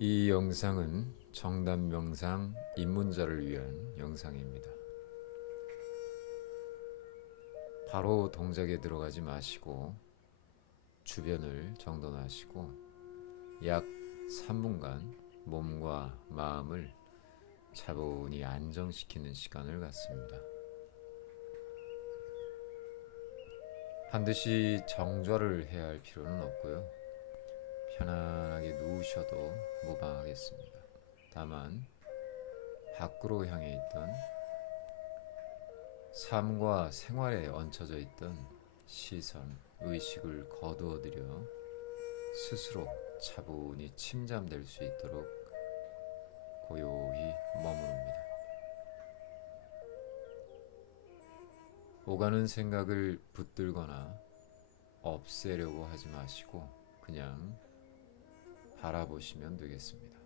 이 영상은 정답 명상 입문자를 위한 영상입니다. 바로 동작에 들어가지 마시고 주변을 정돈하시고 약 3분간 몸과 마음을 차분히 안정시키는 시간을 갖습니다. 반드시 정좌를 해야 할 필요는 없고요. 편안하게 누우셔도 무방하겠습니다. 다만 밖으로 향해 있던 삶과 생활에 얹혀져 있던 시선, 의식을 거두어들여 스스로 차분히 침잠될 수 있도록 고요히 머무릅니다. 오가는 생각을 붙들거나 없애려고 하지 마시고 그냥 바라보시면 되겠습니다.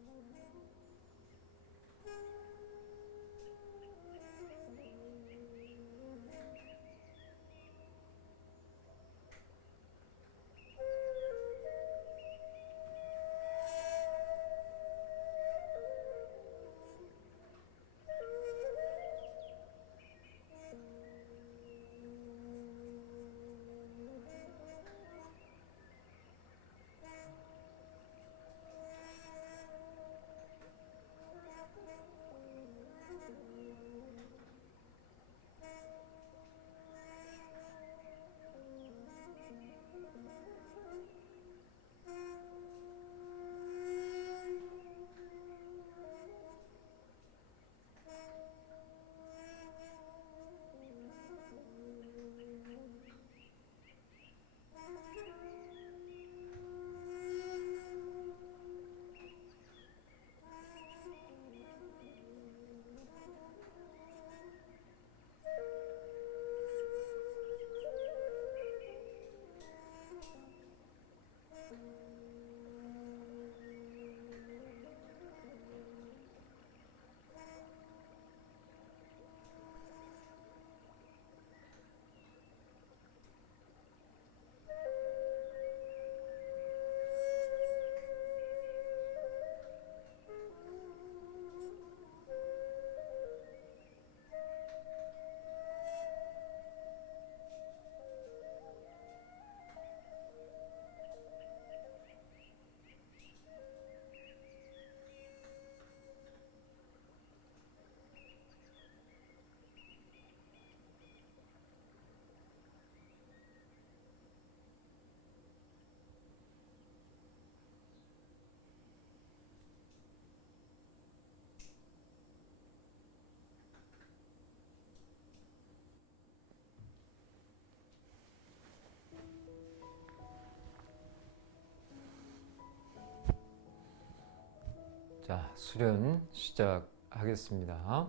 자, 수련 시작하겠습니다.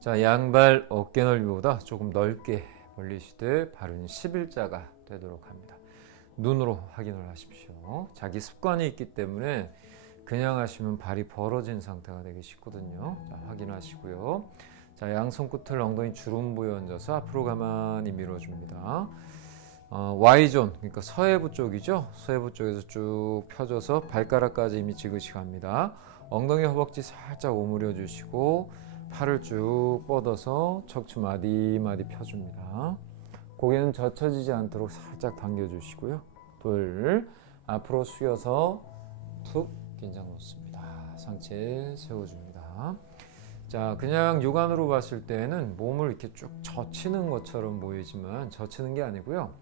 자, 양발 어깨 넓이보다 조금 넓게 벌리시되 발은 11자가 되도록 합니다. 눈으로 확인을 하십시오. 자기 습관이 있기 때문에 그냥 하시면 발이 벌어진 상태가 되기 쉽거든요. 자, 확인하시고요. 자, 양손 끝을 엉덩이 주름부에 얹어서 앞으로 가만히 밀어줍니다. Y존, 그러니까 서해부 쪽이죠. 서해부 쪽에서 쭉 펴줘서 발가락까지 이미 지그시 갑니다. 엉덩이 허벅지 살짝 오므려 주시고 팔을 쭉 뻗어서 척추 마디마디 펴줍니다. 고개는 젖혀지지 않도록 살짝 당겨주시고요. 둘, 앞으로 숙여서 툭 긴장 놓습니다. 상체 세워줍니다. 자, 그냥 육안으로 봤을 때는 몸을 이렇게 쭉 젖히는 것처럼 보이지만 젖히는 게 아니고요.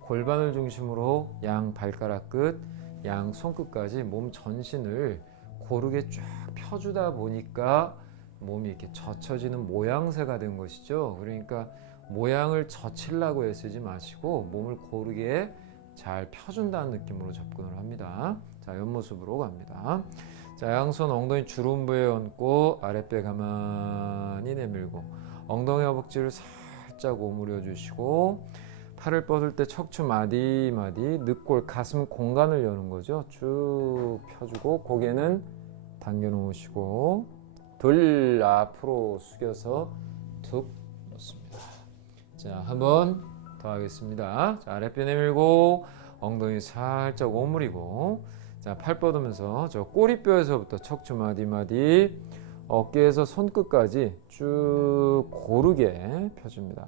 골반을 중심으로 양 발가락 끝, 양 손끝까지 몸 전신을 고르게 쫙 펴주다 보니까 몸이 이렇게 젖혀지는 모양새가 된 것이죠. 그러니까 모양을 젖히려고 애쓰지 마시고 몸을 고르게 잘 펴준다는 느낌으로 접근을 합니다. 자, 옆모습으로 갑니다. 자, 양손 엉덩이 주름부에 얹고 아랫배 가만히 내밀고 엉덩이 허벅지를 살짝 오므려 주시고 팔을 뻗을 때 척추 마디마디, 늑골, 가슴 공간을 여는 거죠. 쭉 펴주고 고개는 당겨놓으시고 돌 앞으로 숙여서 툭 놓습니다. 자, 한 번 더 하겠습니다. 자, 아랫배 내밀고 엉덩이 살짝 오므리고, 자, 팔 뻗으면서 저 꼬리뼈에서부터 척추 마디마디, 어깨에서 손끝까지 쭉 고르게 펴줍니다.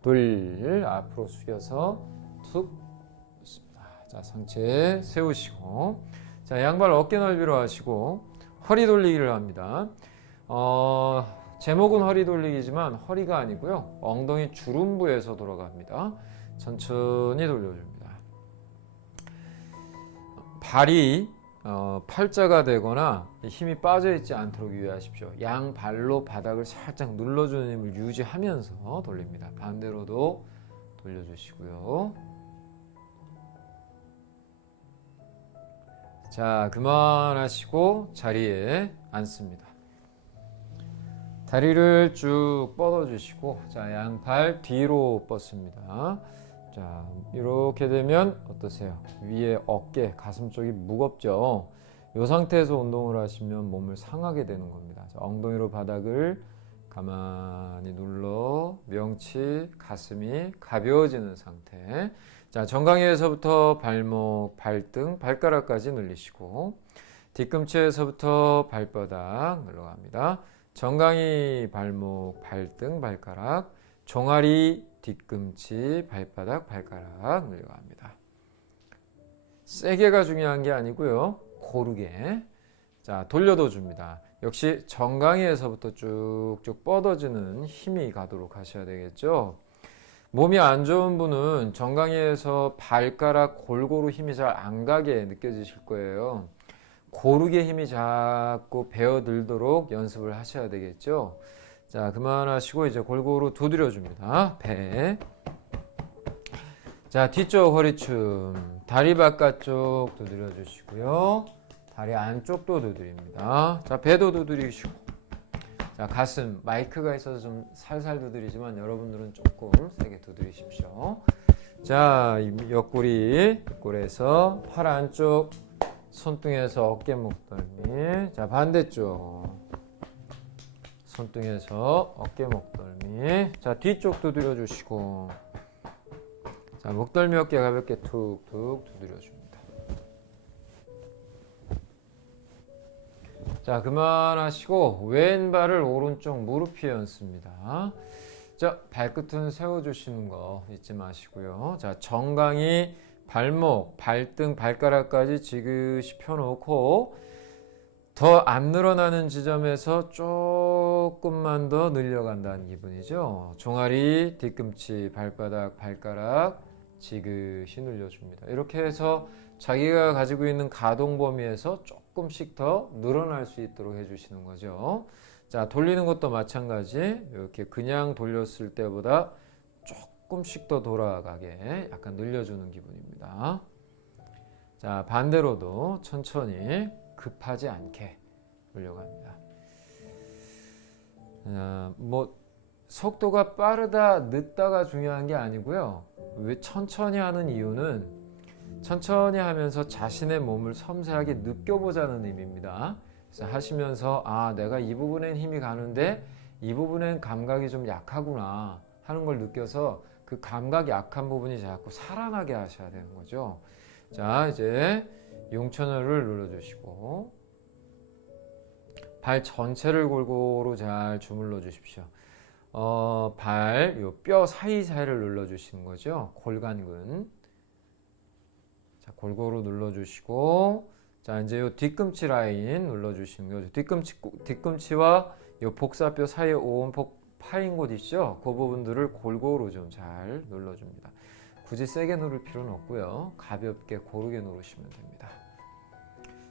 돌 앞으로 숙여서 툭 놓습니다. 자, 상체 세우시고, 자, 양발 어깨 넓이로 하시고 허리 돌리기를 합니다. 제목은 허리 돌리기지만 허리가 아니고요, 엉덩이 주름부에서 돌아갑니다. 천천히 돌려줍니다. 발이 팔자가 되거나 힘이 빠져 있지 않도록 유의하십시오. 양발로 바닥을 살짝 눌러주는 힘을 유지하면서 돌립니다. 반대로도 돌려주시고요. 자, 그만하시고 자리에 앉습니다. 다리를 쭉 뻗어주시고, 자, 양발 뒤로 뻗습니다. 자, 이렇게 되면 어떠세요? 위에 어깨, 가슴 쪽이 무겁죠? 이 상태에서 운동을 하시면 몸을 상하게 되는 겁니다. 자, 엉덩이로 바닥을 가만히 눌러 명치, 가슴이 가벼워지는 상태. 자, 정강이에서부터 발목, 발등, 발가락까지 늘리시고, 뒤꿈치에서부터 발바닥 늘러갑니다. 정강이, 발목, 발등, 발가락, 종아리, 뒤꿈치, 발바닥, 발가락 늘려갑니다. 세게가 중요한 게 아니고요, 고르게. 자, 돌려도 줍니다. 역시 정강이에서부터 쭉쭉 뻗어지는 힘이 가도록 하셔야 되겠죠. 몸이 안 좋은 분은 정강이에서 발가락 골고루 힘이 잘 안 가게 느껴지실 거예요. 고르게 힘이 자꾸 배어들도록 연습을 하셔야 되겠죠. 자, 그만하시고 이제 골고루 두드려 줍니다. 배. 자, 뒤쪽 허리춤, 다리 바깥쪽 두드려 주시고요. 다리 안쪽도 두드립니다. 자, 배도 두드리시고, 자, 가슴, 마이크가 있어서 좀 살살 두드리지만 여러분들은 조금 세게 두드리십시오. 자, 옆구리, 옆구리에서 팔 안쪽, 손등에서 어깨 목덜미. 자, 반대쪽, 손등에서 어깨 목덜미. 자, 뒤쪽 두드려 주시고, 자, 목덜미 어깨 가볍게 툭툭 두드려 줍니다. 자, 그만하시고 왼발을 오른쪽 무릎 위에 얹습니다. 자, 발끝은 세워주시는 거 잊지 마시고요. 자, 정강이 발목, 발등, 발가락까지 지그시 펴놓고 더 안 늘어나는 지점에서 조금만 더 늘려간다는 기분이죠. 종아리, 뒤꿈치, 발바닥, 발가락 지그시 늘려줍니다. 이렇게 해서 자기가 가지고 있는 가동 범위에서 조금씩 더 늘어날 수 있도록 해주시는 거죠. 자, 돌리는 것도 마찬가지. 이렇게 그냥 돌렸을 때보다 조금씩 더 돌아가게 약간 늘려주는 기분입니다. 자, 반대로도 천천히 급하지 않게 돌려갑니다. 뭐 속도가 빠르다 늦다가 중요한 게 아니고요. 왜 천천히 하는 이유는 천천히 하면서 자신의 몸을 섬세하게 느껴보자는 의미입니다. 그래서 하시면서 내가 이 부분엔 힘이 가는데 이 부분엔 감각이 좀 약하구나 하는 걸 느껴서 그 감각이 약한 부분이 자꾸 살아나게 하셔야 되는 거죠. 자, 이제 용천혈을 눌러주시고 발 전체를 골고루 잘 주물러 주십시오. 발, 뼈 사이사이를 눌러주시는 거죠. 골간근. 자, 골고루 눌러주시고, 자, 이제 요 뒤꿈치 라인 눌러주시는 거죠. 뒤꿈치와 요 복사뼈 사이에 오음폭 파인 곳 있죠? 그 부분들을 골고루 좀 잘 눌러줍니다. 굳이 세게 누를 필요는 없고요. 가볍게 고르게 누르시면 됩니다.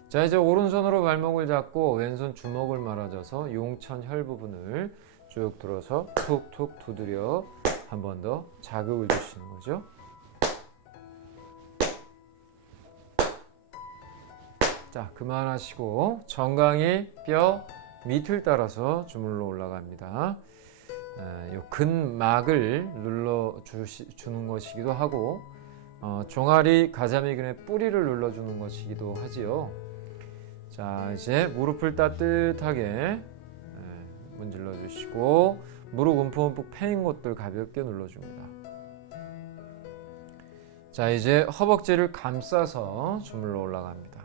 자, 이제 오른손으로 발목을 잡고 왼손 주먹을 말아줘서 용천혈 부분을 쭉 들어서 툭툭 두드려 한 번 더 자극을 주시는 거죠. 자, 그만하시고 정강이 뼈 밑을 따라서 주물러 올라갑니다. 요 근막을 눌러 주는 것이기도 하고 종아리 가자미근의 뿌리를 눌러주는 것이기도 하지요. 자, 이제 무릎을 따뜻하게 문질러 주시고 무릎 움푹움푹 패인 곳들 가볍게 눌러줍니다. 자, 이제 허벅지를 감싸서 주물러 올라갑니다.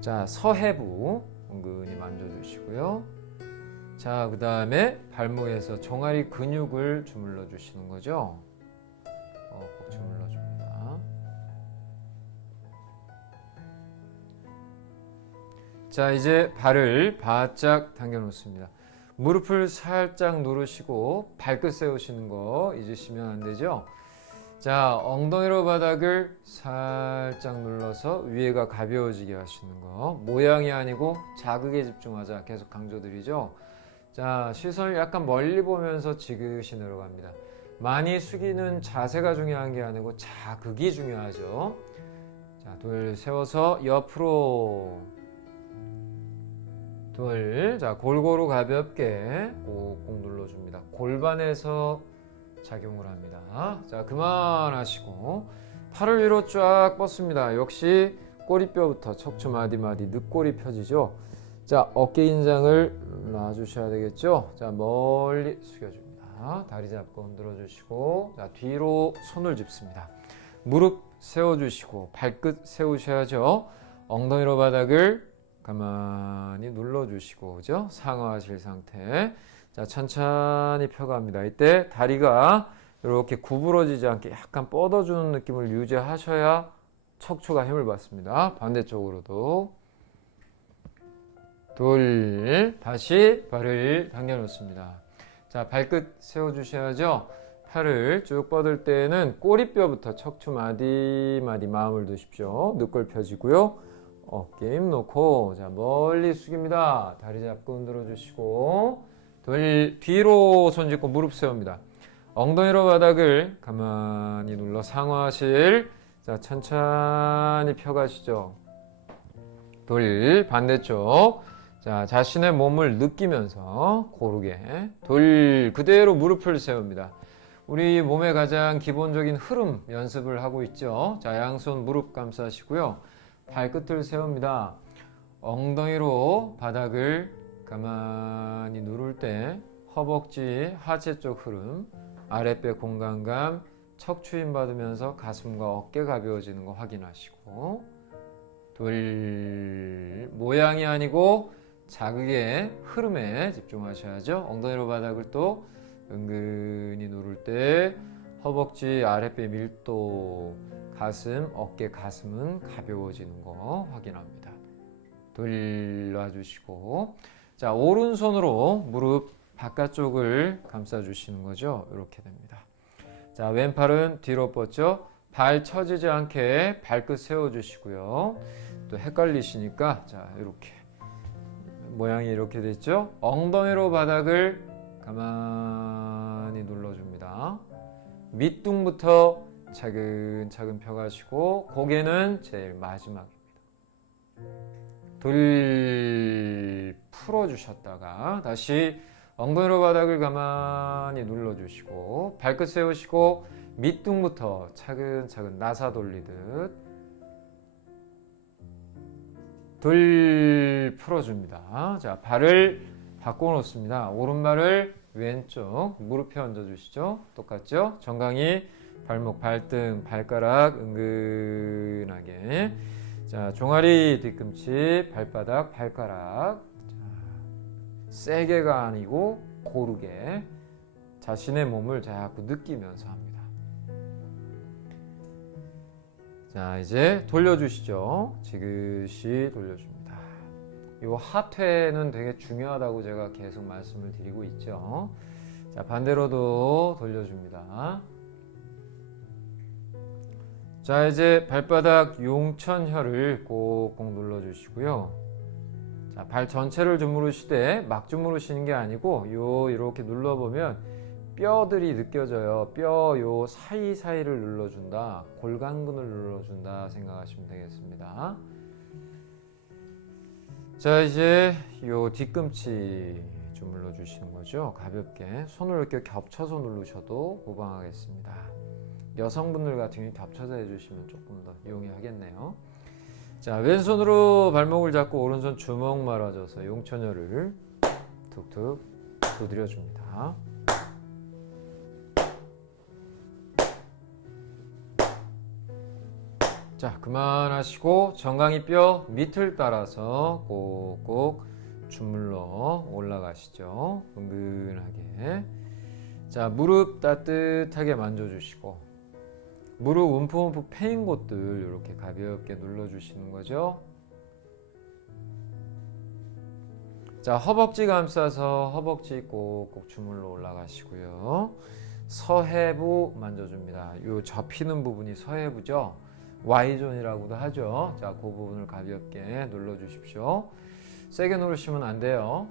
자, 서해부 은근히 만져주시고요. 자, 그 다음에 발목에서 종아리 근육을 주물러 주시는 거죠. 꼭 주물러 줍니다. 자, 이제 발을 바짝 당겨 놓습니다. 무릎을 살짝 누르시고 발끝 세우시는 거 잊으시면 안 되죠. 자, 엉덩이로 바닥을 살짝 눌러서 위에가 가벼워지게 하시는 거. 모양이 아니고 자극에 집중하자. 계속 강조드리죠. 자, 시선을 약간 멀리 보면서 지그시 내려갑니다. 많이 숙이는 자세가 중요한 게 아니고 자극이 중요하죠. 자, 둘 세워서 옆으로 둘. 자, 골고루 가볍게 꾹꾹 눌러줍니다. 골반에서 작용을 합니다. 자, 그만하시고 팔을 위로 쫙 뻗습니다. 역시 꼬리뼈부터 척추 마디마디 늑골이 펴지죠. 자, 어깨 인장을 놔주셔야 되겠죠. 자, 멀리 숙여줍니다. 다리 잡고 흔들어 주시고, 자, 뒤로 손을 짚습니다. 무릎 세워주시고 발끝 세우셔야죠. 엉덩이로 바닥을 가만히 눌러주시고, 그죠? 상하하실 상태. 자, 천천히 펴갑니다. 이때 다리가 이렇게 구부러지지 않게 약간 뻗어주는 느낌을 유지하셔야 척추가 힘을 받습니다. 반대쪽으로도. 둘, 다시 발을 당겨 놓습니다. 자, 발끝 세워주셔야죠. 팔을 쭉 뻗을 때는 꼬리뼈부터 척추 마디마디 마음을 두십시오. 늑골 펴지고요. 어깨 힘 놓고, 자, 멀리 숙입니다. 다리 잡고 흔들어 주시고, 뒤로 손 짚고 무릎 세웁니다. 엉덩이로 바닥을 가만히 눌러 상하실. 자, 천천히 펴가시죠. 반대쪽. 자, 자신의 몸을 느끼면서 고르게 그대로 무릎을 세웁니다. 우리 몸의 가장 기본적인 흐름 연습을 하고 있죠. 자, 양손 무릎 감싸시고요. 발끝을 세웁니다. 엉덩이로 바닥을 가만히 누를 때 허벅지 하체 쪽 흐름, 아랫배 공간감, 척추 힘 받으면서 가슴과 어깨 가벼워지는 거 확인하시고, 모양이 아니고 자극의 흐름에 집중하셔야죠. 엉덩이로 바닥을 또 은근히 누를 때 허벅지 아랫배 밀도, 가슴, 어깨 가슴은 가벼워지는 거 확인합니다. 놔주시고, 자, 오른손으로 무릎 바깥쪽을 감싸주시는 거죠. 이렇게 됩니다. 자, 왼팔은 뒤로 뻗죠. 발 처지지 않게 발끝 세워주시고요. 또 헷갈리시니까, 자, 이렇게 모양이 이렇게 됐죠. 엉덩이로 바닥을 가만히 눌러줍니다. 밑둥부터 차근차근 펴가시고, 고개는 제일 마지막입니다. 풀어주셨다가 다시 엉덩이로 바닥을 가만히 눌러주시고, 발끝 세우시고 밑둥부터 차근차근 나사 돌리듯 풀어줍니다. 자, 발을 바꿔놓습니다. 오른발을 왼쪽 무릎에 얹어주시죠. 똑같죠? 정강이 발목, 발등, 발가락 은근하게. 자, 종아리, 뒤꿈치, 발바닥, 발가락. 자, 세게가 아니고 고르게 자신의 몸을 자꾸 느끼면서 합니다. 자, 이제 돌려주시죠. 지그시 돌려줍니다. 이 하퇴는 되게 중요하다고 제가 계속 말씀을 드리고 있죠. 자, 반대로도 돌려줍니다. 자, 이제 발바닥 용천혈을 꼭꼭 눌러주시고요. 자, 발 전체를 주무르시되 막 주무르시는 게 아니고 이렇게 눌러보면 뼈들이 느껴져요. 뼈 요 사이사이를 눌러준다. 골간근을 눌러준다 생각하시면 되겠습니다. 자, 이제 요 뒤꿈치 주물러 주시는 거죠. 가볍게 손을 이렇게 겹쳐서 누르셔도 무방하겠습니다. 여성분들 같은 경우 겹쳐서 해주시면 조금 더 이용이 하겠네요. 자, 왼손으로 발목을 잡고 오른손 주먹 말아줘서 용천혈을 툭툭 두드려줍니다. 자, 그만하시고 정강이 뼈 밑을 따라서 꼭꼭 주물러 올라가시죠. 은근하게. 자, 무릎 따뜻하게 만져주시고 무릎 움푹움푹 패인 곳들 이렇게 가볍게 눌러주시는 거죠. 자, 허벅지 감싸서 허벅지 꼭꼭 주물러 올라가시고요. 서해부 만져줍니다. 요 접히는 부분이 서해부죠. Y존이라고도 하죠. 자, 그 부분을 가볍게 눌러주십시오. 세게 누르시면 안 돼요.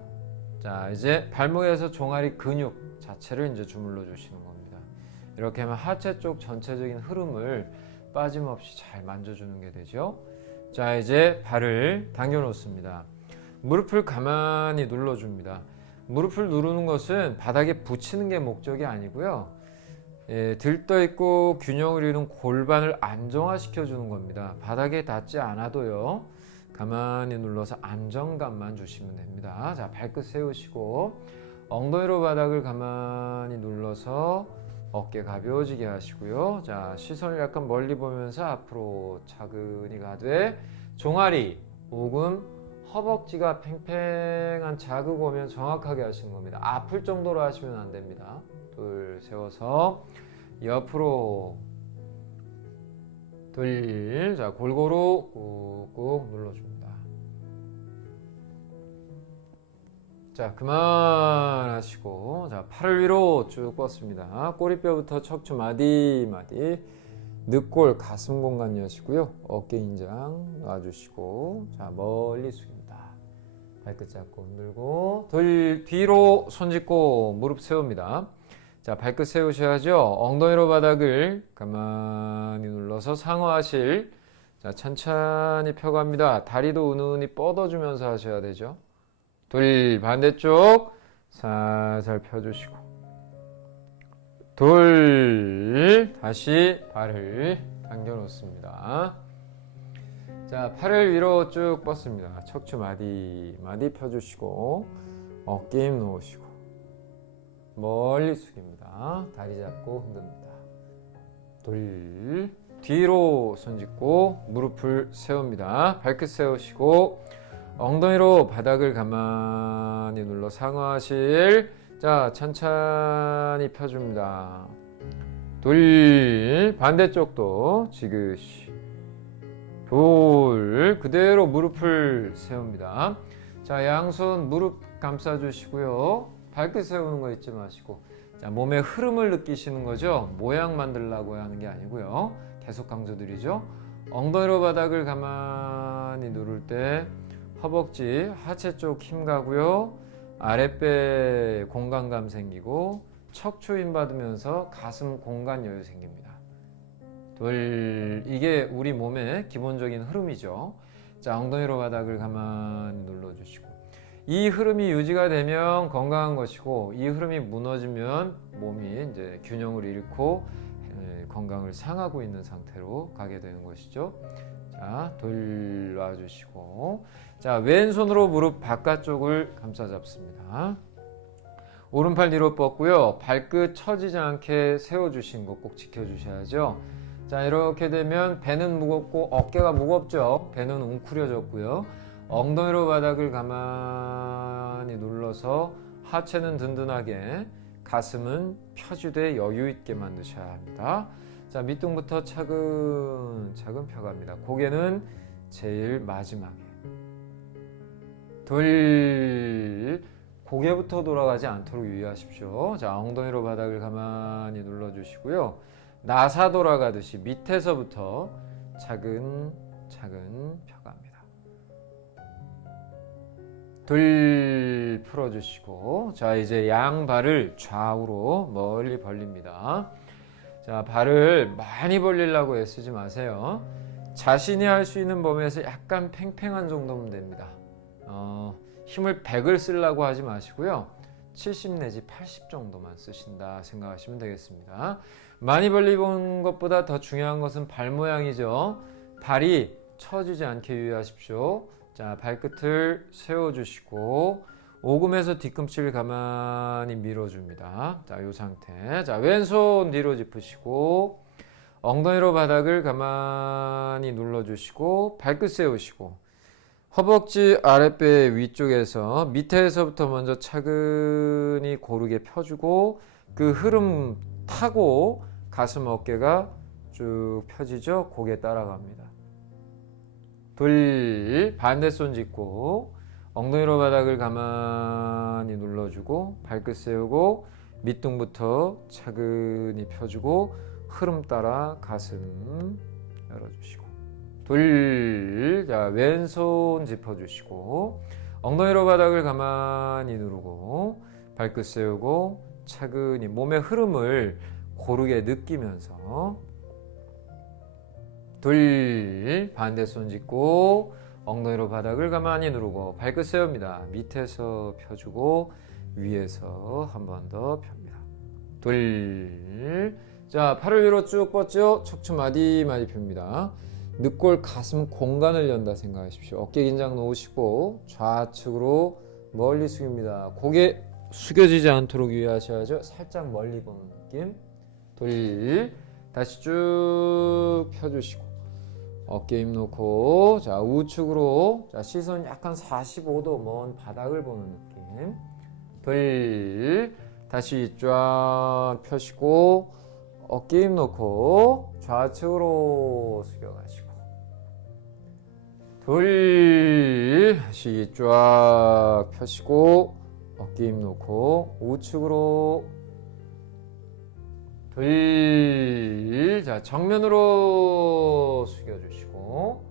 자, 이제 발목에서 종아리 근육 자체를 이제 주물러 주시는 겁니다. 이렇게 하면 하체 쪽 전체적인 흐름을 빠짐없이 잘 만져주는 게 되죠. 자, 이제 발을 당겨 놓습니다. 무릎을 가만히 눌러줍니다. 무릎을 누르는 것은 바닥에 붙이는 게 목적이 아니고요. 들떠 있고 균형을 이룬 골반을 안정화시켜 주는 겁니다. 바닥에 닿지 않아도요. 가만히 눌러서 안정감만 주시면 됩니다. 자, 발끝 세우시고 엉덩이로 바닥을 가만히 눌러서 어깨 가벼워지게 하시고요. 자, 시선을 약간 멀리 보면서 앞으로 차근히 가되 종아리, 오금, 허벅지가 팽팽한 자극 오면 정확하게 하시는 겁니다. 아플 정도로 하시면 안 됩니다. 둘, 세워서 옆으로 둘, 자, 골고루 꾹꾹 눌러줍니다. 자, 그만하시고, 자, 팔을 위로 쭉 뻗습니다. 꼬리뼈부터 척추 마디, 늑골, 가슴 공간 여시고요. 어깨 인장 놔주시고, 자, 멀리 숙입니다. 발끝 잡고 흔들고, 뒤로 손 짚고 무릎 세웁니다. 자, 발끝 세우셔야죠. 엉덩이로 바닥을 가만히 눌러서 상하실. 자, 천천히 펴갑니다. 다리도 은은히 뻗어주면서 하셔야 되죠. 둘, 반대쪽 살살 펴주시고 둘, 다시 발을 당겨 놓습니다. 자, 팔을 위로 쭉 뻗습니다. 척추 마디 펴주시고 어깨 힘 놓으시고 멀리 숙입니다. 다리 잡고 흔듭니다. 둘, 뒤로 손 짚고 무릎을 세웁니다. 발끝 세우시고 엉덩이로 바닥을 가만히 눌러 상하실. 자, 천천히 펴줍니다. 둘, 반대쪽도 지그시. 둘, 그대로 무릎을 세웁니다. 자, 양손 무릎 감싸주시고요. 발끝 세우는 거 잊지 마시고, 자, 몸의 흐름을 느끼시는 거죠. 모양 만들려고 하는 게 아니고요. 계속 강조드리죠. 엉덩이로 바닥을 가만히 누를 때 허벅지, 하체 쪽 힘 가고요. 아랫배 공간감 생기고 척추 힘 받으면서 가슴 공간 여유 생깁니다. 둘, 이게 우리 몸의 기본적인 흐름이죠. 자, 엉덩이로 바닥을 가만히 눌러주시고 이 흐름이 유지가 되면 건강한 것이고 이 흐름이 무너지면 몸이 이제 균형을 잃고 건강을 상하고 있는 상태로 가게 되는 것이죠. 자, 돌려주시고 자, 왼손으로 무릎 바깥쪽을 감싸 잡습니다. 오른팔 뒤로 뻗고요. 발끝 처지지 않게 세워주신 거 꼭 지켜주셔야죠. 자, 이렇게 되면 배는 무겁고 어깨가 무겁죠. 배는 웅크려졌고요. 엉덩이로 바닥을 가만히 눌러서 하체는 든든하게, 가슴은 펴주되 여유 있게 만드셔야 합니다. 자, 밑둥부터 차근차근 펴갑니다. 고개는 제일 마지막에. 둘, 고개부터 돌아가지 않도록 유의하십시오. 자, 엉덩이로 바닥을 가만히 눌러주시고요. 나사 돌아가듯이 밑에서부터 차근차근 펴갑니다. 둘, 풀어주시고 자, 이제 양발을 좌우로 멀리 벌립니다. 자, 발을 많이 벌리려고 애쓰지 마세요. 자신이 할 수 있는 범위에서 약간 팽팽한 정도면 됩니다. 힘을 100을 쓰려고 하지 마시고요. 70 내지 80 정도만 쓰신다 생각하시면 되겠습니다. 많이 벌리는 것보다 더 중요한 것은 발 모양이죠. 발이 처지지 않게 유의하십시오. 자, 발끝을 세워주시고 오금에서 뒤꿈치를 가만히 밀어줍니다. 자, 이 상태. 자, 왼손 뒤로 짚으시고 엉덩이로 바닥을 가만히 눌러주시고 발끝 세우시고 허벅지 아랫배 위쪽에서 밑에서부터 먼저 차근히 고르게 펴주고 그 흐름 타고 가슴 어깨가 쭉 펴지죠. 고개 따라갑니다. 둘, 반대손 짚고 엉덩이로 바닥을 가만히 눌러주고 발끝 세우고 밑둥부터 차근히 펴주고 흐름 따라 가슴 열어주시고 둘, 자, 왼손 짚어주시고 엉덩이로 바닥을 가만히 누르고 발끝 세우고 차근히 몸의 흐름을 고르게 느끼면서 둘, 반대손 짚고 엉덩이로 바닥을 가만히 누르고 발끝 세웁니다. 밑에서 펴주고 위에서 한 번 더 펴니다. 둘, 자, 팔을 위로 쭉 뻗죠. 척추 마디마디 펴니다. 늑골 가슴 공간을 연다 생각하십시오. 어깨 긴장 놓으시고 좌측으로 멀리 숙입니다. 고개 숙여지지 않도록 유의하셔야죠. 살짝 멀리 보는 느낌. 둘, 다시 쭉 펴주시고 어깨 힘 놓고 자, 우측으로 자, 시선 약간 45도 먼 바닥을 보는 느낌. 둘, 다시 쫙 펴시고 어깨 힘 놓고 좌측으로 숙여가시고 둘, 다시 쫙 펴시고 어깨 힘 놓고 우측으로 둘, 자, 정면으로 숙여주시고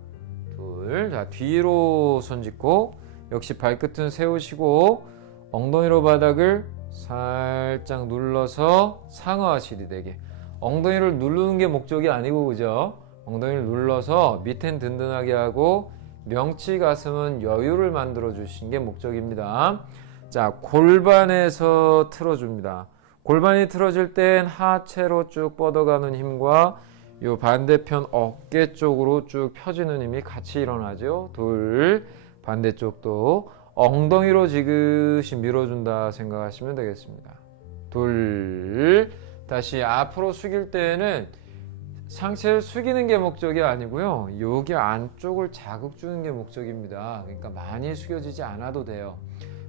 둘, 자, 뒤로 손 짚고 역시 발끝은 세우시고 엉덩이로 바닥을 살짝 눌러서 상하와 시리되게 엉덩이를 누르는 게 목적이 아니고 그죠? 엉덩이를 눌러서 밑엔 든든하게 하고 명치 가슴은 여유를 만들어 주시는 게 목적입니다. 자, 골반에서 틀어줍니다. 골반이 틀어질 땐 하체로 쭉 뻗어가는 힘과 요 반대편 어깨 쪽으로 쭉 펴지는 힘이 같이 일어나죠. 둘, 반대쪽도 엉덩이로 지그시 밀어준다 생각하시면 되겠습니다. 둘, 다시 앞으로 숙일 때는 상체를 숙이는 게 목적이 아니고요. 여기 안쪽을 자극 주는 게 목적입니다. 그러니까 많이 숙여지지 않아도 돼요.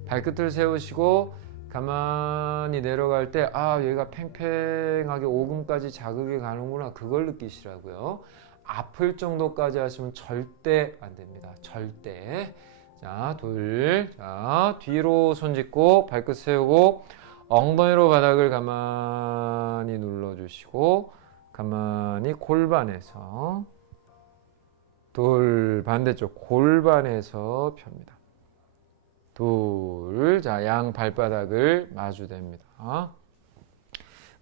발끝을 세우시고 가만히 내려갈 때 여기가 팽팽하게 오금까지 자극이 가는구나 그걸 느끼시라고요. 아플 정도까지 하시면 절대 안 됩니다. 절대. 자, 둘, 자, 뒤로 손 짚고 발끝 세우고 엉덩이로 바닥을 가만히 눌러주시고 가만히 골반에서 둘, 반대쪽 골반에서 펴니다. 둘, 자, 양 발바닥을 마주댑니다.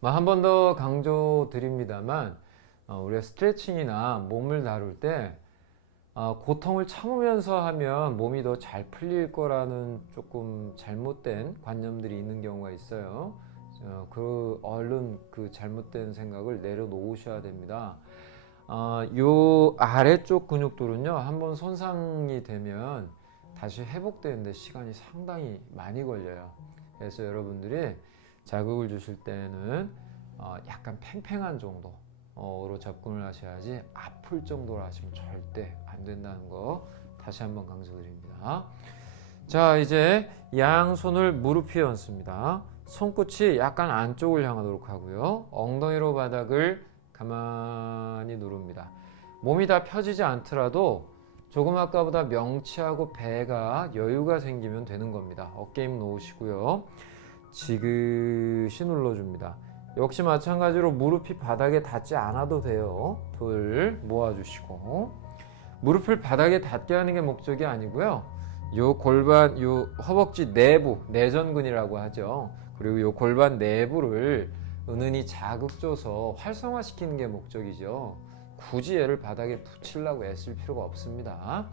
한 번 더 강조 드립니다만 우리가 스트레칭이나 몸을 다룰 때 고통을 참으면서 하면 몸이 더 잘 풀릴 거라는 조금 잘못된 관념들이 있는 경우가 있어요. 얼른 그 잘못된 생각을 내려놓으셔야 됩니다. 요 아래쪽 근육들은요, 한번 손상이 되면 다시 회복되는데 시간이 상당히 많이 걸려요. 그래서 여러분들이 자극을 주실 때는 약간 팽팽한 정도로 접근을 하셔야지 아플 정도로 하시면 절대 안 된다는 거 다시 한번 강조드립니다. 자, 이제 양손을 무릎 위에 얹습니다. 손끝이 약간 안쪽을 향하도록 하고요. 엉덩이로 바닥을 가만히 누릅니다. 몸이 다 펴지지 않더라도 조금 아까보다 명치하고 배가 여유가 생기면 되는 겁니다. 어깨 힘 놓으시고요. 지그시 눌러줍니다. 역시 마찬가지로 무릎이 바닥에 닿지 않아도 돼요. 둘, 모아주시고 무릎을 바닥에 닿게 하는 게 목적이 아니고요. 요 골반, 요 허벅지 내부, 내전근이라고 하죠. 그리고 요 골반 내부를 은은히 자극줘서 활성화시키는 게 목적이죠. 굳이 얘를 바닥에 붙이려고 애쓸 필요가 없습니다.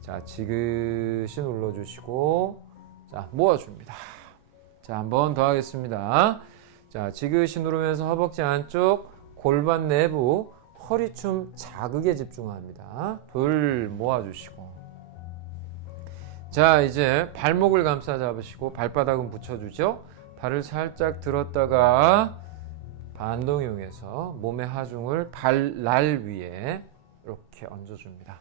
자, 지그시 눌러주시고 자, 모아줍니다. 자, 한 번 더 하겠습니다. 자, 지그시 누르면서 허벅지 안쪽, 골반 내부, 허리춤 자극에 집중합니다. 둘, 모아주시고. 자, 이제 발목을 감싸 잡으시고 발바닥은 붙여주죠. 발을 살짝 들었다가 반동 이용해서 몸의 하중을 발날 위에 이렇게 얹어줍니다.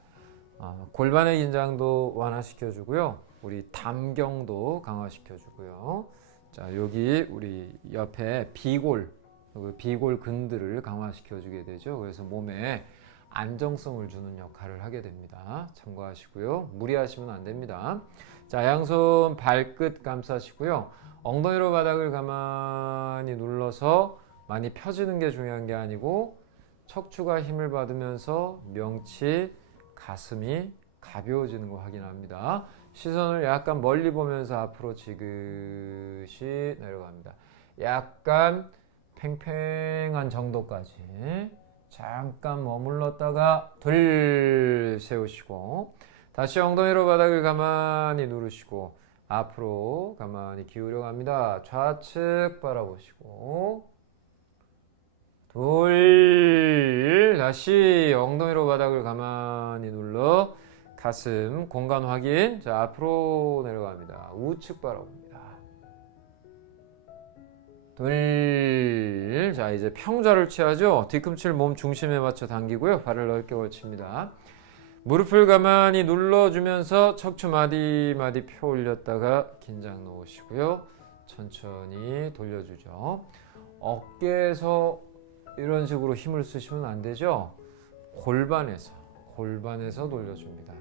골반의 긴장도 완화시켜주고요. 우리 담경도 강화시켜주고요. 자, 여기 우리 옆에 비골 근들을 강화시켜주게 되죠. 그래서 몸에 안정성을 주는 역할을 하게 됩니다. 참고하시고요. 무리하시면 안 됩니다. 자, 양손 발끝 감싸시고요. 엉덩이로 바닥을 가만히 눌러서 많이 펴지는 게 중요한 게 아니고 척추가 힘을 받으면서 명치, 가슴이 가벼워지는 거 확인합니다. 시선을 약간 멀리 보면서 앞으로 지그시 내려갑니다. 약간 팽팽한 정도까지 잠깐 머물렀다가 둘 세우시고 다시 엉덩이로 바닥을 가만히 누르시고 앞으로 가만히 기울여 갑니다. 좌측 바라보시고 둘 다시 엉덩이로 바닥을 가만히 눌러 가슴 공간 확인. 자, 앞으로 내려갑니다. 우측 바라봅니다. 둘. 자, 이제 평자를 취하죠. 뒤꿈치를 몸 중심에 맞춰 당기고요. 발을 넓게 걸칩니다. 무릎을 가만히 눌러주면서 척추 마디 펴 올렸다가 긴장 놓으시고요. 천천히 돌려주죠. 어깨에서 이런 식으로 힘을 쓰시면 안 되죠. 골반에서 돌려줍니다.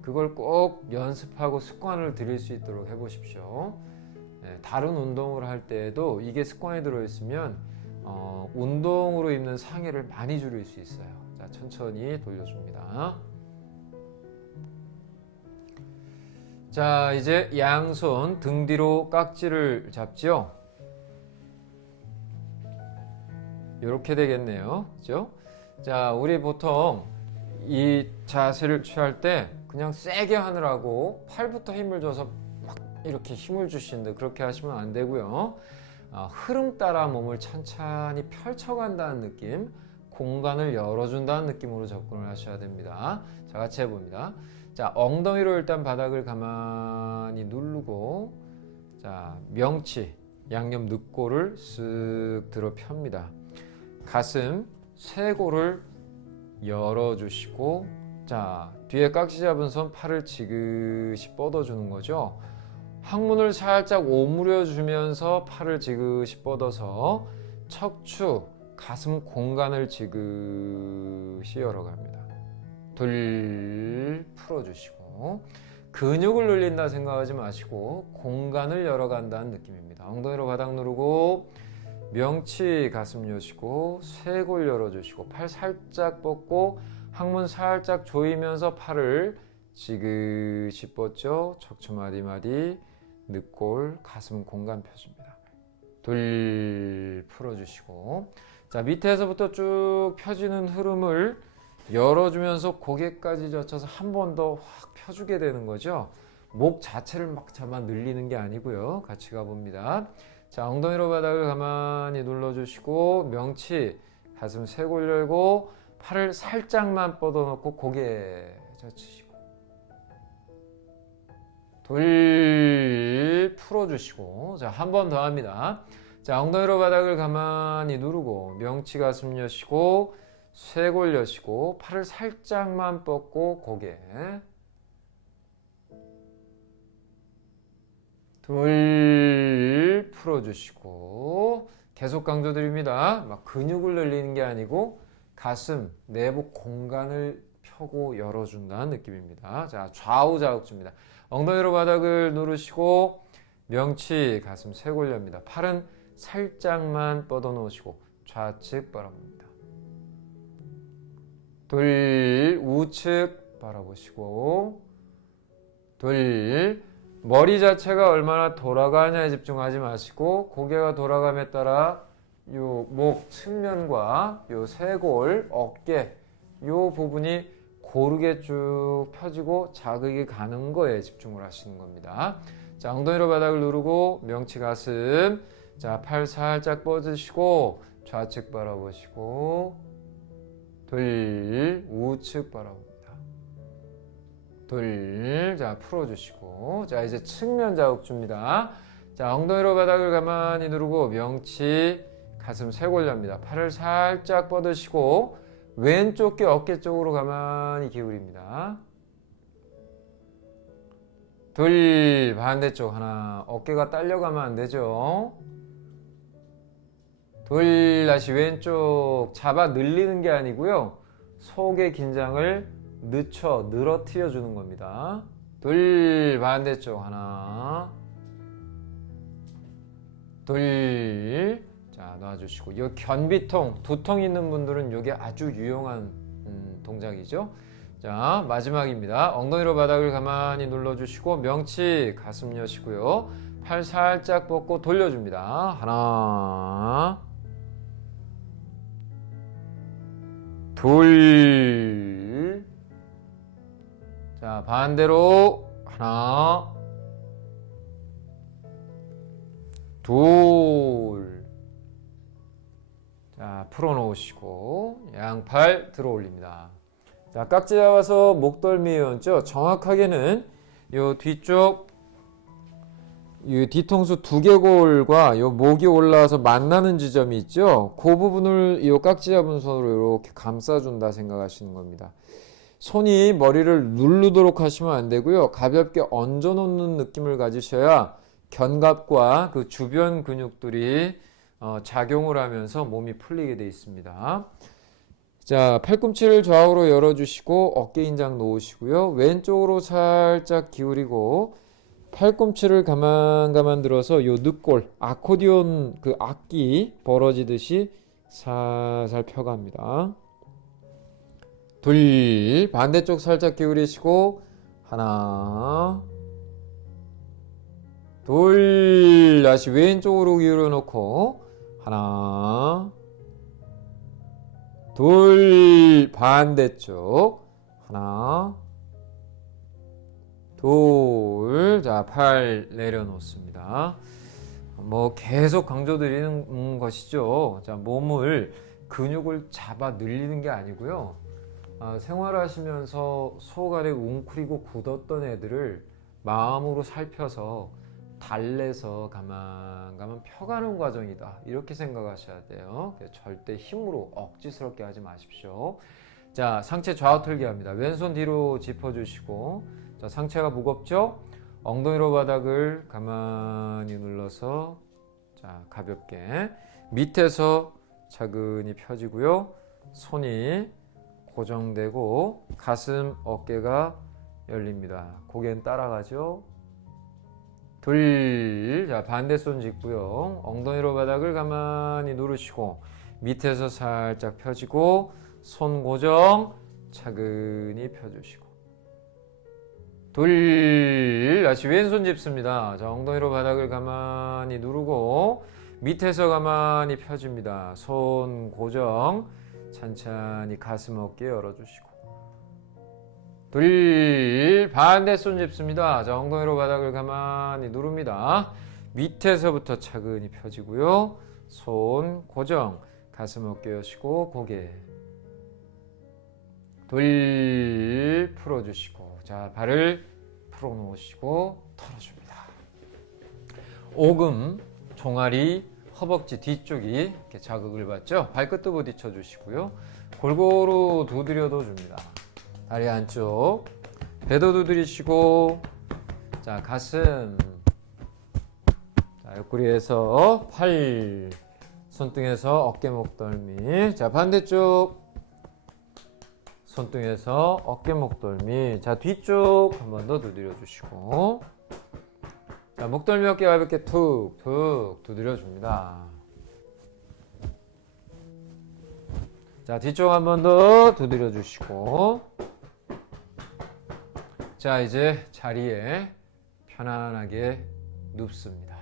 그걸 꼭 연습하고 습관을 들일 수 있도록 해보십시오. 다른 운동을 할 때에도 이게 습관에 들어있으면 운동으로 입는 상해를 많이 줄일 수 있어요. 자, 천천히 돌려줍니다. 자, 이제 양손 등 뒤로 깍지를 잡죠. 이렇게 되겠네요. 그죠? 자, 우리 보통 이 자세를 취할 때 그냥 세게 하느라고 팔부터 힘을 줘서 막 이렇게 힘을 주시는데 그렇게 하시면 안 되고요. 흐름 따라 몸을 찬찬히 펼쳐간다는 느낌, 공간을 열어준다는 느낌으로 접근을 하셔야 됩니다. 자, 같이 해봅니다. 자, 엉덩이로 일단 바닥을 가만히 누르고, 자, 명치, 양옆 늑골을 쓱 들어 펴니다. 가슴, 쇄골을 열어주시고, 자, 뒤에 깍지 잡은 손 팔을 지그시 뻗어주는 거죠. 항문을 살짝 오므려 주면서 팔을 지그시 뻗어서 척추, 가슴 공간을 지그시 열어갑니다. 둘, 풀어주시고 근육을 늘린다 생각하지 마시고 공간을 열어간다는 느낌입니다. 엉덩이로 바닥 누르고 명치 가슴 여시고 쇄골 열어주시고 팔 살짝 뻗고 항문 살짝 조이면서 팔을 지그시 뻗죠. 척추 마디마디 늑골 가슴 공간 펴줍니다. 둘, 풀어주시고 자, 밑에서부터 쭉 펴지는 흐름을 열어주면서 고개까지 젖혀서 한 번 더 확 펴주게 되는 거죠. 목 자체를 막 잡아 늘리는 게 아니고요. 같이 가봅니다. 자, 엉덩이로 바닥을 가만히 눌러주시고 명치 가슴 쇄골 열고 팔을 살짝만 뻗어놓고 고개 젖히시고 둘, 풀어주시고 자, 한 번 더 합니다. 자, 엉덩이로 바닥을 가만히 누르고 명치 가슴 여시고 쇄골 여시고 팔을 살짝만 뻗고 고개 둘, 풀어주시고 계속 강조드립니다. 막 근육을 늘리는 게 아니고 가슴 내부 공간을 펴고 열어준다는 느낌입니다. 자, 좌우 자극 줍니다. 엉덩이로 바닥을 누르시고 명치 가슴 쇄골 엽니다. 팔은 살짝만 뻗어 놓으시고 좌측 바라봅니다. 둘, 우측 바라보시고 둘, 머리 자체가 얼마나 돌아가냐에 집중하지 마시고 고개가 돌아감에 따라 요 목 측면과 요 쇄골, 어깨 요 부분이 고르게 쭉 펴지고 자극이 가는 거에 집중을 하시는 겁니다. 자, 엉덩이로 바닥을 누르고 명치 가슴. 자, 팔 살짝 뻗으시고 좌측 바라보시고 둘, 우측 바라봅니다. 둘, 자, 풀어주시고. 자, 이제 측면 자극 줍니다. 자, 엉덩이로 바닥을 가만히 누르고 명치 가슴 쇄골렵니다. 팔을 살짝 뻗으시고 왼쪽 귀 어깨 쪽으로 가만히 기울입니다. 둘, 반대쪽 하나. 어깨가 딸려가면 안 되죠. 둘, 다시 왼쪽 잡아 늘리는 게 아니고요. 속의 긴장을 늘어뜨려 주는 겁니다. 둘, 반대쪽 하나. 둘, 자, 놔주시고. 이 견비통, 두통 있는 분들은 이게 아주 유용한 동작이죠. 자, 마지막입니다. 엉덩이로 바닥을 가만히 눌러주시고 명치 가슴 여시고요. 팔 살짝 뻗고 돌려줍니다. 하나, 둘, 자, 반대로 하나, 둘, 자, 풀어놓으시고 양팔 들어 올립니다. 자, 깍지 잡아서 목덜미 얹죠. 정확하게는 요 뒤쪽 이 뒤통수 두개골과 요 목이 올라와서 만나는 지점이 있죠. 그 부분을 이 깍지 잡은 손으로 이렇게 감싸준다 생각하시는 겁니다. 손이 머리를 누르도록 하시면 안 되고요. 가볍게 얹어 놓는 느낌을 가지셔야 견갑과 그 주변 근육들이 작용을 하면서 몸이 풀리게 되어 있습니다. 자, 팔꿈치를 좌우로 열어주시고 어깨 인장 놓으시고요. 왼쪽으로 살짝 기울이고 팔꿈치를 가만 들어서 요 늑골, 아코디온 그 악기 벌어지듯이 살살 펴갑니다. 둘, 반대쪽 살짝 기울이시고 하나, 둘, 다시 왼쪽으로 기울여 놓고 하나, 둘, 반대쪽 하나, 둘, 자, 팔 내려놓습니다. 뭐 계속 강조드리는 것이죠. 자, 몸을 근육을 잡아 늘리는 게 아니고요. 생활하시면서 속 아래 웅크리고 굳었던 애들을 마음으로 살펴서 달래서 가만 펴가는 과정이다. 이렇게 생각하셔야 돼요. 절대 힘으로 억지스럽게 하지 마십시오. 자, 상체 좌우 틀기 합니다. 왼손 뒤로 짚어주시고, 자, 상체가 무겁죠? 엉덩이로 바닥을 가만히 눌러서, 자, 가볍게 밑에서 차근히 펴지고요. 손이 고정되고 가슴, 어깨가 열립니다. 고개는 따라가죠. 둘, 자, 반대손 짚고요. 엉덩이로 바닥을 가만히 누르시고 밑에서 살짝 펴지고 손 고정, 차근히 펴주시고 둘, 다시 왼손 짚습니다. 자, 엉덩이로 바닥을 가만히 누르고 밑에서 가만히 펴줍니다. 손 고정, 찬찬히 가슴 어깨 열어주시고 둘, 반대손 짚습니다. 자, 엉덩이로 바닥을 가만히 누릅니다. 밑에서부터 차근히 펴지고요. 손 고정, 가슴 어깨 여시고 고개 둘, 풀어주시고, 자, 발을 풀어놓으시고 털어줍니다. 오금, 종아리, 허벅지 뒤쪽이 이렇게 자극을 받죠. 발끝도 부딪혀 주시고요. 골고루 두드려도 줍니다. 다리 안쪽, 배도 두드리시고, 자, 가슴, 자, 옆구리에서 팔, 손등에서 어깨 목덜미, 자, 반대쪽 손등에서 어깨 목덜미, 자, 뒤쪽 한 번 더 두드려 주시고, 자, 목덜미 어깨 가볍게 툭툭 두드려 줍니다. 자, 뒤쪽 한 번 더 두드려 주시고, 자, 이제 자리에 편안하게 눕습니다.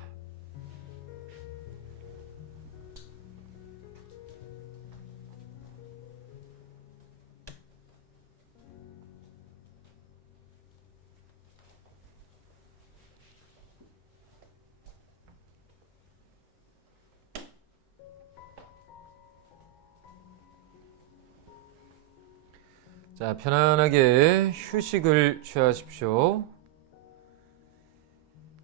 자, 편안하게 휴식을 취하십시오.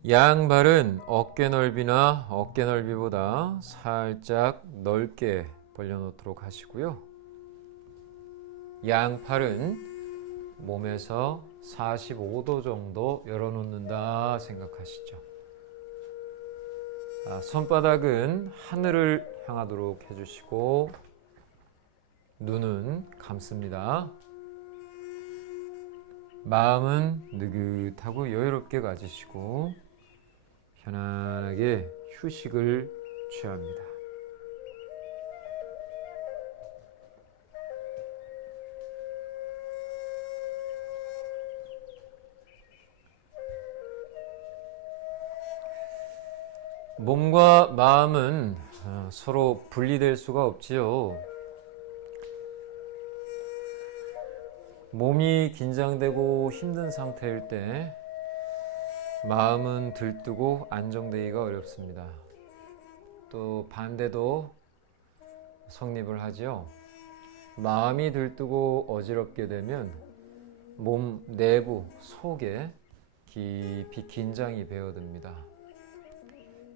양발은 어깨 넓이나 어깨 넓이보다 살짝 넓게 벌려놓도록 하시고요. 양팔은 몸에서 45도 정도 열어놓는다 생각하시죠. 손바닥은 하늘을 향하도록 해주시고 눈은 감습니다. 마음은 느긋하고 여유롭게 가지시고 편안하게 휴식을 취합니다. 몸과 마음은 서로 분리될 수가 없지요. 몸이 긴장되고 힘든 상태일 때 마음은 들뜨고 안정되기가 어렵습니다. 또 반대도 성립을 하죠. 마음이 들뜨고 어지럽게 되면 몸 내부 속에 깊이 긴장이 배어듭니다.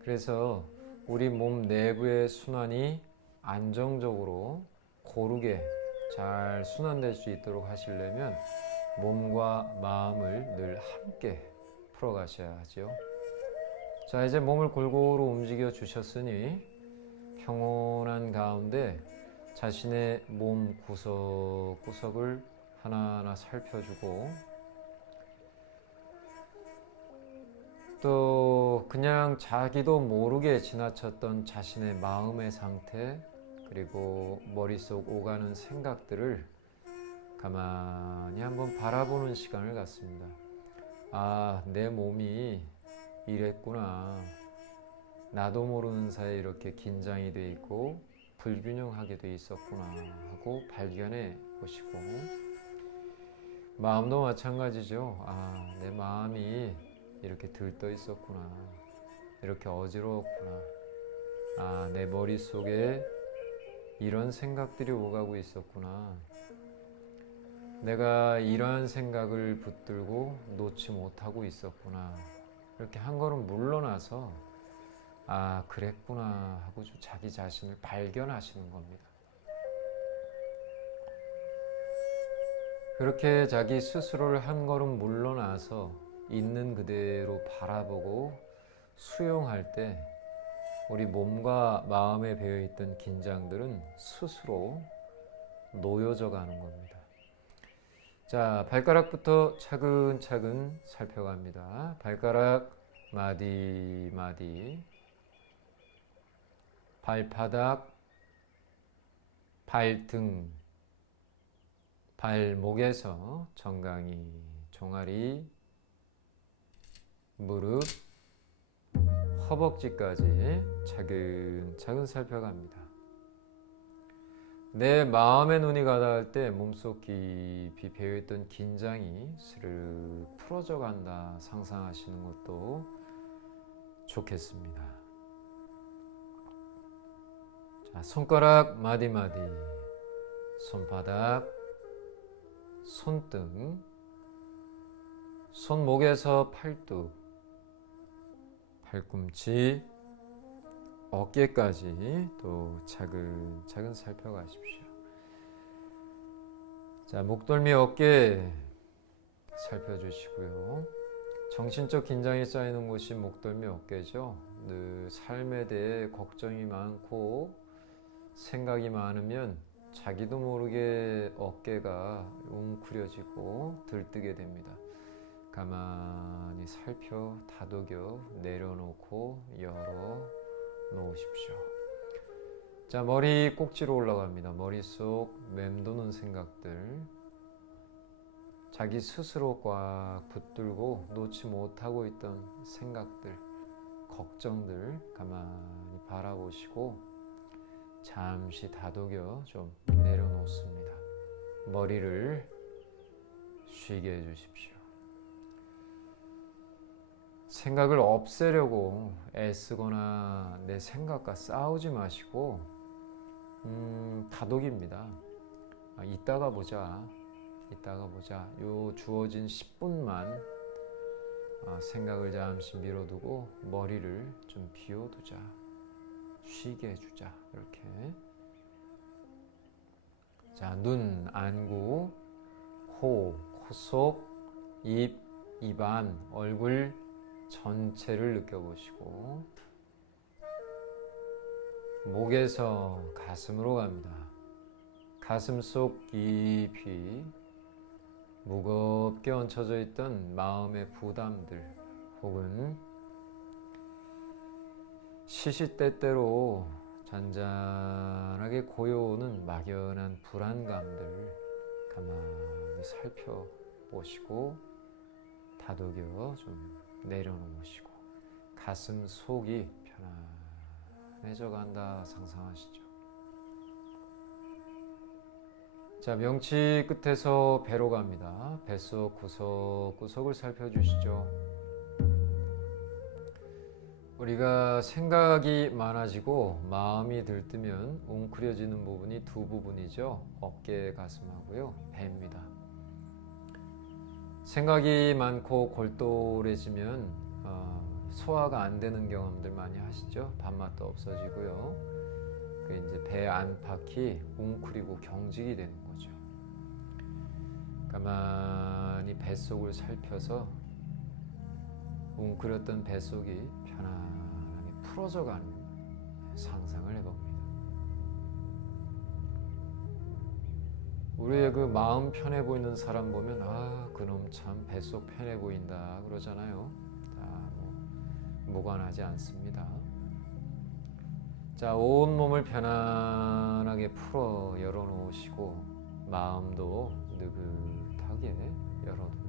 그래서 우리 몸 내부의 순환이 안정적으로 고르게 잘 순환될 수 있도록 하시려면 몸과 마음을 늘 함께 풀어가셔야 하죠. 자, 이제 몸을 골고루 움직여 주셨으니 평온한 가운데 자신의 몸 구석구석을 하나하나 살펴주고 또 그냥 자기도 모르게 지나쳤던 자신의 마음의 상태 그리고 머릿속 오가는 생각들을 가만히 한번 바라보는 시간을 갖습니다. 아, 내 몸이 이랬구나. 나도 모르는 사이에 이렇게 긴장이 돼 있고 불균형하게 돼 있었구나 하고 발견해 보시고 마음도 마찬가지죠. 아, 내 마음이 이렇게 들떠 있었구나. 이렇게 어지러웠구나. 아, 내 머릿속에 이런 생각들이 오가고 있었구나. 내가 이러한 생각을 붙들고 놓지 못하고 있었구나. 이렇게 한 걸음 물러나서 아, 그랬구나 하고 자기 자신을 발견하시는 겁니다. 그렇게 자기 스스로를 한 걸음 물러나서 있는 그대로 바라보고 수용할 때 우리 몸과 마음에 배어있던 긴장들은 스스로 놓여져 가는 겁니다. 자, 발가락부터 차근차근 살펴갑니다. 발가락 마디, 발바닥, 발등, 발목에서 정강이, 종아리, 무릎, 허벅지까지 차근차근 살펴갑니다. 내 마음의 눈이 가닿을 때 몸속 깊이 배어있던 긴장이 스르르 풀어져 간다 상상하시는 것도 좋겠습니다. 자, 손가락 마디마디, 손바닥, 손등, 손목에서 팔뚝, 팔꿈치, 어깨까지 또 차근차근 살펴가십시오. 자, 목덜미 어깨 살펴주시고요. 정신적 긴장이 쌓이는 곳이 목덜미 어깨죠. 늘 삶에 대해 걱정이 많고 생각이 많으면 자기도 모르게 어깨가 웅크려지고 들뜨게 됩니다. 가만히 살펴 다독여 내려놓고 열어 놓으십시오. 자, 머리 꼭지로 올라갑니다. 머릿속 맴도는 생각들, 자기 스스로 꽉 붙들고 놓지 못하고 있던 생각들, 걱정들 가만히 바라보시고 잠시 다독여 좀 내려놓습니다. 머리를 쉬게 해주십시오. 생각을 없애려고 애쓰거나 내 생각과 싸우지 마시고 다독입니다. 이따가 보자. 이따가 보자. 요 주어진 10분만 생각을 잠시 밀어두고 머리를 좀 비워두자. 쉬게 해주자. 이렇게. 자, 눈, 안구, 코, 코속, 입, 입안, 얼굴 전체를 느껴보시고 목에서 가슴으로 갑니다. 가슴 속 깊이 무겁게 얹혀져 있던 마음의 부담들 혹은 시시때때로 잔잔하게 고요오는 막연한 불안감들 가만히 살펴보시고 다독여 좀 내려놓으시고 가슴 속이 편안해져 간다 상상하시죠. 자, 명치 끝에서 배로 갑니다. 뱃속 구석구석을 살펴주시죠. 우리가 생각이 많아지고 마음이 들뜨면 웅크려지는 부분이 두 부분이죠. 어깨, 가슴하고요. 배입니다. 생각이 많고 골똘해지면 소화가 안 되는 경험들 많이 하시죠. 밥맛도 없어지고요. 그 이제 배 안팎이 웅크리고 경직이 되는 거죠. 가만히 뱃속을 살펴서 웅크렸던 뱃속이 편안하게 풀어져 가는 상상을 해봅니다. 우리의 그 마음 편해 보이는 사람 보면 그놈 참 뱃속 편해 보인다 그러잖아요. 무관하지 않습니다. 자, 온몸을 편안하게 풀어 열어놓으시고 마음도 느긋하게 열어둡니다.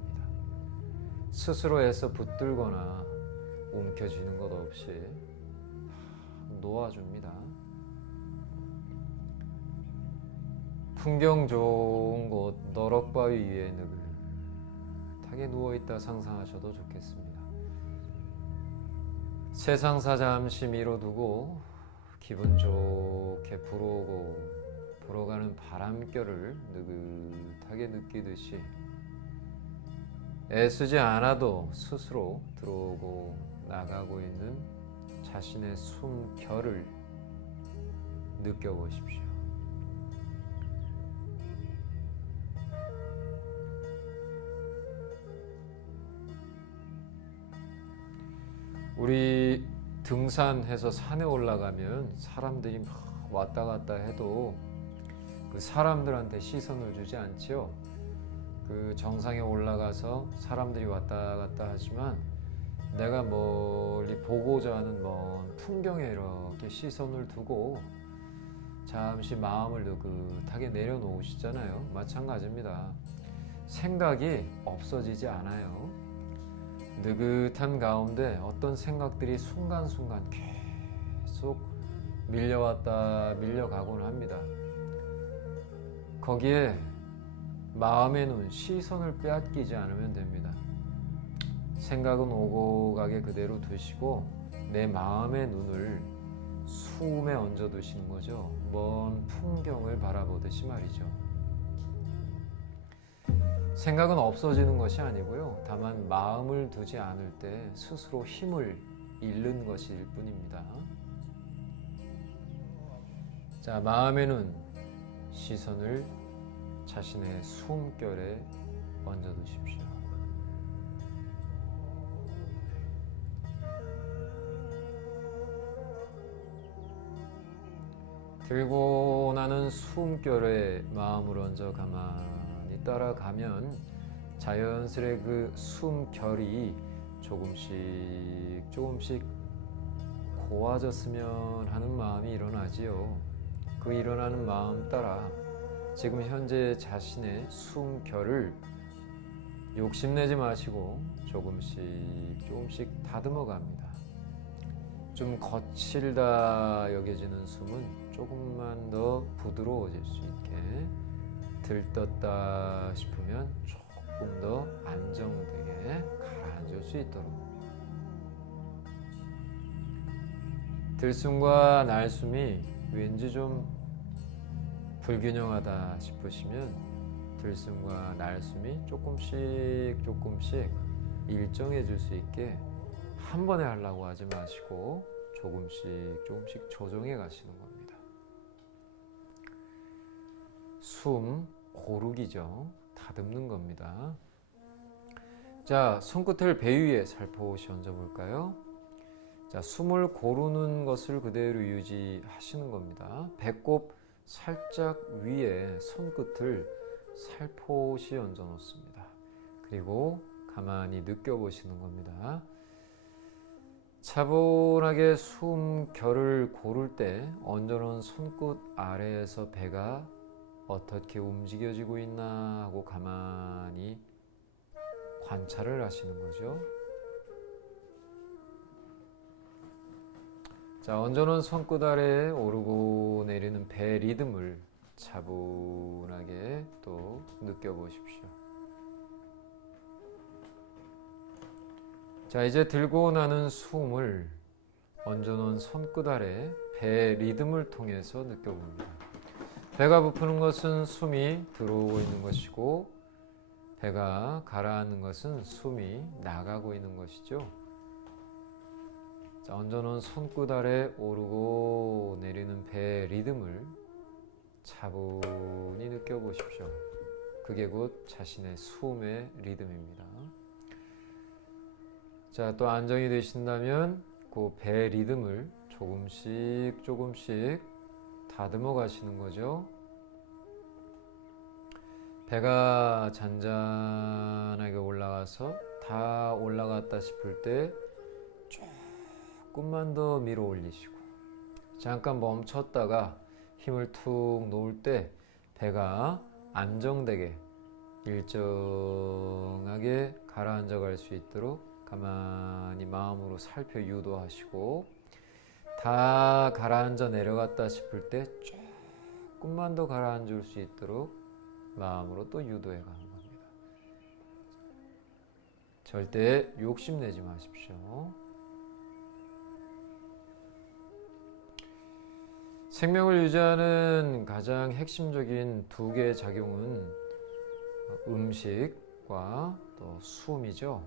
스스로 애써 붙들거나 움켜쥐는 것 없이 놓아줍니다. 풍경 좋은 곳 너럭바위 위에 느긋하게 누워있다 상상하셔도 좋겠습니다. 세상사 잠시 미뤄두고 기분 좋게 불어가는 바람결을 느긋하게 느끼듯이 애쓰지 않아도 스스로 들어오고 나가고 있는 자신의 숨결을 느껴보십시오. 우리 등산해서 산에 올라가면 사람들이 막 왔다 갔다 해도 그 사람들한테 시선을 주지 않지요. 그 정상에 올라가서 사람들이 왔다 갔다 하지만 내가 멀리 보고자 하는 먼 풍경에 이렇게 시선을 두고 잠시 마음을 느긋하게 내려놓으시잖아요. 마찬가지입니다. 생각이 없어지지 않아요. 느긋한 가운데 어떤 생각들이 순간순간 계속 밀려왔다 밀려가곤 합니다. 거기에 마음의 눈, 시선을 빼앗기지 않으면 됩니다. 생각은 오고 가게 그대로 두시고 내 마음의 눈을 숨에 얹어 두시는 거죠. 먼 풍경을 바라보듯이 말이죠. 생각은 없어지는 것이 아니고요. 다만 마음을 두지 않을 때 스스로 힘을 잃는 것일 뿐입니다. 자, 마음의 눈, 시선을 자신의 숨결에 얹어 두십시오. 들고 나는 숨결에 마음을 얹어 가만히 따라가면 자연스레 그 숨결이 조금씩 고와졌으면 하는 마음이 일어나지요. 그 일어나는 마음 따라 지금 현재 자신의 숨결을 욕심내지 마시고 조금씩 다듬어 갑니다. 좀 거칠다 여겨지는 숨은 조금만 더 부드러워질 수 있게, 들떴다 싶으면 조금 더 안정되게 가라앉을 수 있도록, 들숨과 날숨이 왠지 좀 불균형하다 싶으시면 들숨과 날숨이 조금씩 일정해질 수 있게 한 번에 하려고 하지 마시고 조금씩 조정해 가시는 겁니다. 숨 고르기죠. 다듬는 겁니다. 자, 손끝을 배 위에 살포시 얹어 볼까요? 자, 숨을 고르는 것을 그대로 유지하시는 겁니다. 배꼽 살짝 위에 손끝을 살포시 얹어 놓습니다. 그리고 가만히 느껴보시는 겁니다. 차분하게 숨결을 고를 때 얹어놓은 손끝 아래에서 배가 어떻게 움직여지고 있나 하고 가만히 관찰을 하시는 거죠. 자, 얹어놓은 손끝 아래에 오르고 내리는 배 리듬을 차분하게 또 느껴보십시오. 자, 이제 들고 나는 숨을 얹어놓은 손끝 아래 배 리듬을 통해서 느껴봅니다. 배가 부푸는 것은 숨이 들어오고 있는 것이고 배가 가라앉는 것은 숨이 나가고 있는 것이죠. 자, 얹어놓은 손끝 아래 오르고 내리는 배 리듬을 차분히 느껴보십시오. 그게 곧 자신의 숨의 리듬입니다. 자, 또 안정이 되신다면 그 배 리듬을 조금씩 다듬어 가시는 거죠. 배가 잔잔하게 올라가서 다 올라갔다 싶을 때 조금만 더 밀어 올리시고 잠깐 멈췄다가 힘을 툭 놓을 때 배가 안정되게 일정하게 가라앉아 갈 수 있도록 가만히 마음으로 살펴 유도하시고 다 가라앉아 내려갔다 싶을 때 조금만 더 가라앉을 수 있도록 마음으로 또 유도해 가는 겁니다. 절대 욕심내지 마십시오. 생명을 유지하는 가장 핵심적인 두 개의 작용은 음식과 또 숨이죠.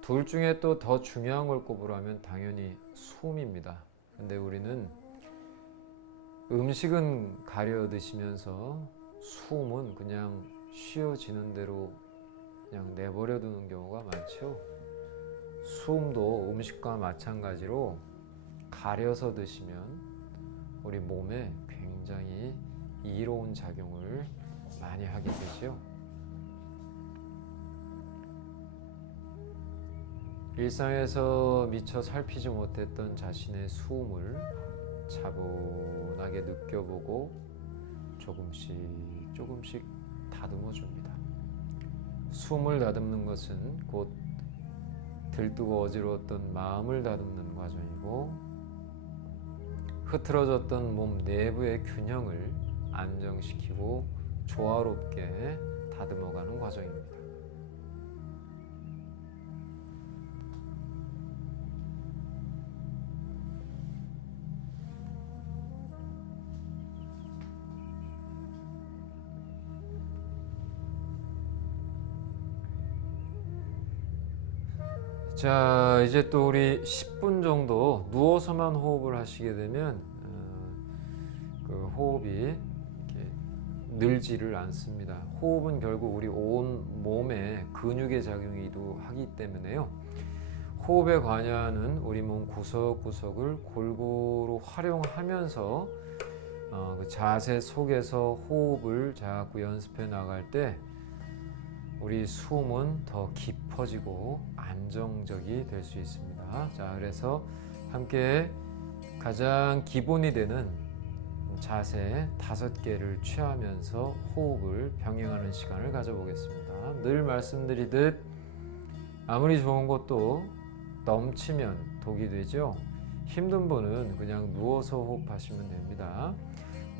둘 중에 또 더 중요한 걸 꼽으라면 당연히 숨입니다. 근데 우리는 음식은 가려 드시면서 숨은 그냥 쉬어지는 대로 그냥 내버려 두는 경우가 많죠. 숨도 음식과 마찬가지로 가려서 드시면 우리 몸에 굉장히 이로운 작용을 많이 하게 되죠. 일상에서 미처 살피지 못했던 자신의 숨을 차분하게 느껴보고 조금씩 다듬어 줍니다. 숨을 다듬는 것은 곧 들뜨고 어지러웠던 마음을 다듬는 과정이고 흐트러졌던 몸 내부의 균형을 안정시키고 조화롭게 다듬어가는 과정입니다. 자, 이제 또 우리 10분 정도 누워서만 호흡을 하시게 되면 그 호흡이 이렇게 늘지를 않습니다. 호흡은 결국 우리 온 몸의 근육의 작용이기도 하기 때문에요. 호흡에 관여하는 우리 몸 구석구석을 골고루 활용하면서 그 자세 속에서 호흡을 자꾸 연습해 나갈 때 우리 숨은 더 깊어지고 안정적이 될 수 있습니다. 자, 그래서 함께 가장 기본이 되는 자세 5개를 취하면서 호흡을 병행하는 시간을 가져보겠습니다. 늘 말씀드리듯 아무리 좋은 것도 넘치면 독이 되죠. 힘든 분은 그냥 누워서 호흡하시면 됩니다.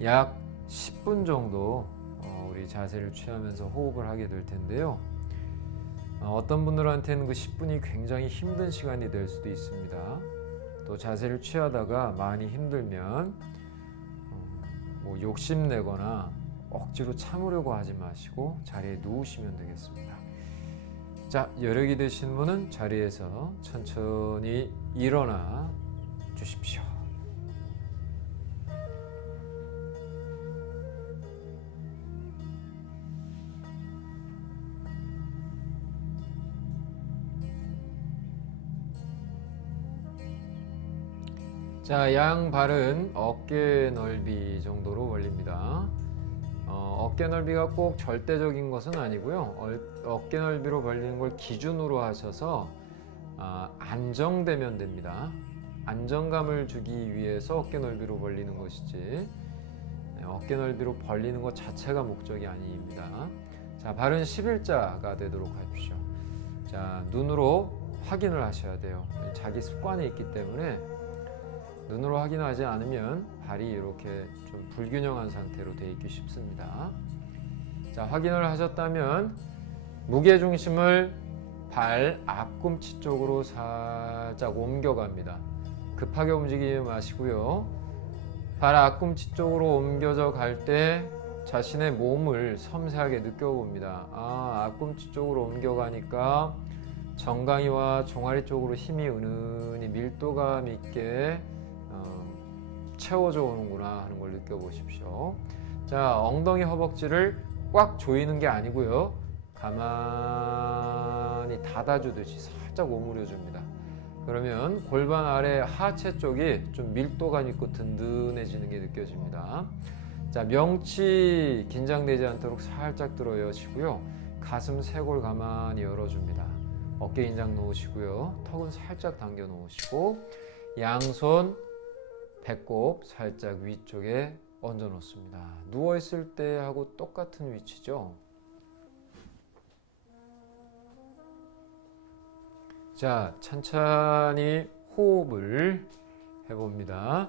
약 10분 정도 우리 자세를 취하면서 호흡을 하게 될 텐데요. 어떤 분들한테는 그 10분이 굉장히 힘든 시간이 될 수도 있습니다. 또 자세를 취하다가 많이 힘들면 뭐 욕심내거나 억지로 참으려고 하지 마시고 자리에 누우시면 되겠습니다. 자, 여력이 되신 분은 자리에서 천천히 일어나 주십시오. 자, 양발은 어깨 넓이 정도로 벌립니다. 어깨 넓이가 꼭 절대적인 것은 아니고요. 어깨 넓이로 벌리는 걸 기준으로 하셔서 안정되면 됩니다. 안정감을 주기 위해서 어깨 넓이로 벌리는 것이지 어깨 넓이로 벌리는 것 자체가 목적이 아닙니다. 자, 발은 11자가 되도록 하십시오. 자, 눈으로 확인을 하셔야 돼요. 자기 습관이 있기 때문에 눈으로 확인하지 않으면 발이 이렇게 좀 불균형한 상태로 되어 있기 쉽습니다. 자, 확인을 하셨다면 무게중심을 발 앞꿈치 쪽으로 살짝 옮겨갑니다. 급하게 움직이지 마시고요. 발 앞꿈치 쪽으로 옮겨져 갈 때 자신의 몸을 섬세하게 느껴봅니다. 앞꿈치 쪽으로 옮겨가니까 정강이와 종아리 쪽으로 힘이 은은히 밀도감 있게 채워져 오는구나 하는 걸 느껴보십시오. 자, 엉덩이 허벅지를 꽉 조이는 게 아니고요. 가만히 닫아주듯이 살짝 오므려 줍니다. 그러면 골반 아래 하체 쪽이 좀 밀도감 있고 든든해지는 게 느껴집니다. 자, 명치 긴장되지 않도록 살짝 들어 여시고요. 가슴 쇄골 가만히 열어줍니다. 어깨 인장 놓으시고요. 턱은 살짝 당겨 놓으시고 양손 배꼽 살짝 위쪽에 얹어 놓습니다. 누워 있을 때하고 똑같은 위치죠. 자, 천천히 호흡을 해봅니다.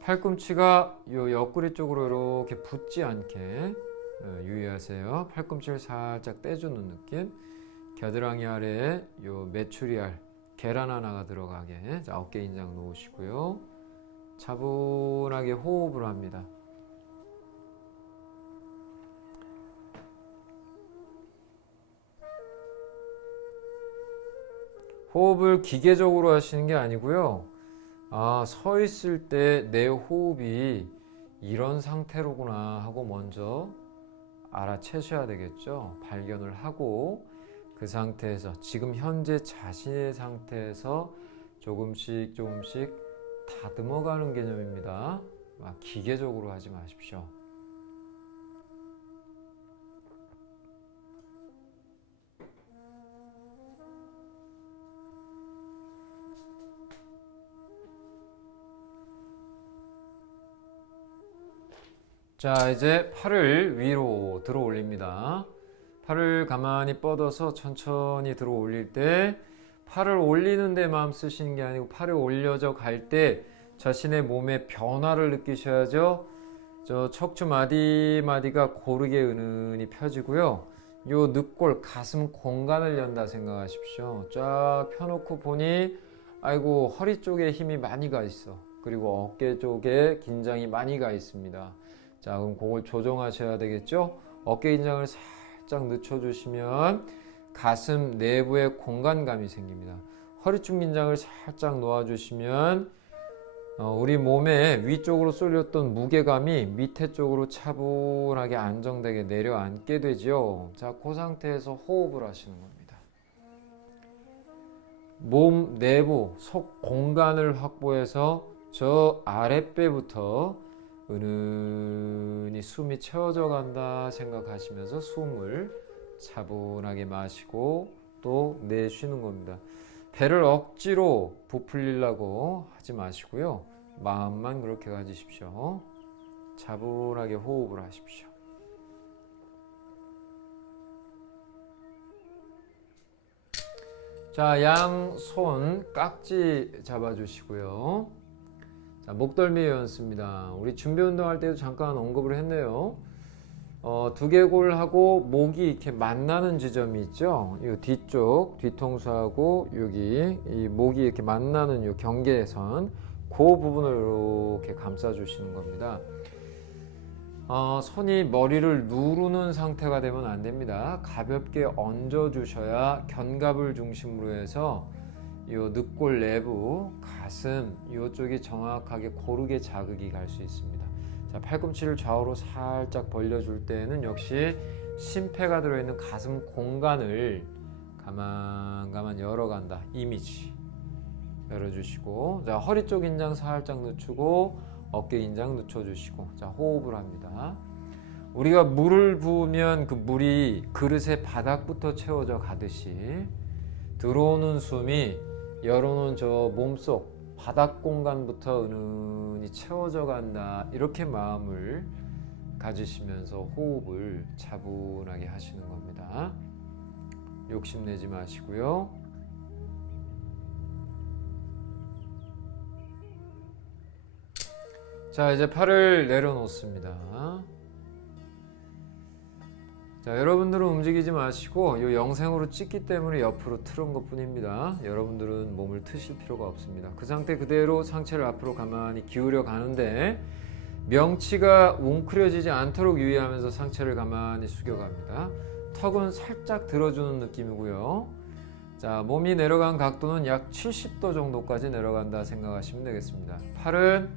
팔꿈치가 요 옆구리 쪽으로 이렇게 붙지 않게 유의하세요. 팔꿈치를 살짝 떼주는 느낌. 겨드랑이 아래에 요 메추리알 계란 하나가 들어가게. 자, 어깨 인장 놓으시고요. 차분하게 호흡을 합니다. 호흡을 기계적으로 하시는 게 아니고요. 서 있을 때 내 호흡이 이런 상태로구나 하고 먼저 알아채셔야 되겠죠. 발견을 하고 그 상태에서 지금 현재 자신의 상태에서 조금씩 다듬어가는 개념입니다. 기계적으로 하지 마십시오. 자, 이제 팔을 위로 들어 올립니다. 팔을 가만히 뻗어서 천천히 들어 올릴 때 팔을 올리는 데 마음 쓰시는 게 아니고 팔이 올려져 갈 때 자신의 몸의 변화를 느끼셔야죠. 저 척추 마디마디가 고르게 은은히 펴지고요. 요 늑골 가슴 공간을 연다 생각하십시오. 쫙 펴놓고 보니 아이고 허리 쪽에 힘이 많이 가 있어. 그리고 어깨 쪽에 긴장이 많이 가 있습니다. 자, 그럼 그걸 조정하셔야 되겠죠. 어깨 긴장을 살짝 늦춰주시면 가슴 내부에 공간감이 생깁니다. 허리춤 긴장을 살짝 놓아주시면 우리 몸에 위쪽으로 쏠렸던 무게감이 밑에 쪽으로 차분하게 안정되게 내려앉게 되죠. 자, 그 상태에서 호흡을 하시는 겁니다. 몸 내부 속 공간을 확보해서 저 아랫배부터 은은히 숨이 채워져 간다 생각하시면서 숨을 차분하게 마시고 또 내쉬는 겁니다. 배를 억지로 부풀리려고 하지 마시고요. 마음만 그렇게 가지십시오. 차분하게 호흡을 하십시오. 자, 양손 깍지 잡아주시고요. 자, 목덜미 연습입니다. 우리 준비 운동할 때도 잠깐 언급을 했네요. 두개골하고 목이 이렇게 만나는 지점이 있죠. 이 뒤쪽 뒤통수하고 여기 이 목이 이렇게 만나는 이 경계선 그 부분을 이렇게 감싸 주시는 겁니다. 손이 머리를 누르는 상태가 되면 안 됩니다. 가볍게 얹어 주셔야 견갑을 중심으로 해서 요 늑골 내부, 가슴 이쪽이 정확하게 고르게 자극이 갈 수 있습니다. 자, 팔꿈치를 좌우로 살짝 벌려줄 때는 역시 심폐가 들어있는 가슴 공간을 가만 열어간다. 이미지 열어주시고, 자, 허리 쪽 긴장 살짝 늦추고 어깨 긴장 늦춰주시고, 자, 호흡을 합니다. 우리가 물을 부으면 그 물이 그릇의 바닥부터 채워져 가듯이 들어오는 숨이 열어놓은 저 몸속 바닥 공간부터 은은히 채워져 간다. 이렇게 마음을 가지시면서 호흡을 차분하게 하시는 겁니다. 욕심내지 마시고요. 자, 이제 팔을 내려놓습니다. 자, 여러분들은 움직이지 마시고 이 영상으로 찍기 때문에 옆으로 틀은 것 뿐입니다. 여러분들은 몸을 트실 필요가 없습니다. 그 상태 그대로 상체를 앞으로 가만히 기울여 가는데 명치가 웅크려지지 않도록 유의하면서 상체를 가만히 숙여갑니다. 턱은 살짝 들어주는 느낌이고요. 자, 몸이 내려간 각도는 약 70도 정도까지 내려간다 생각하시면 되겠습니다. 팔은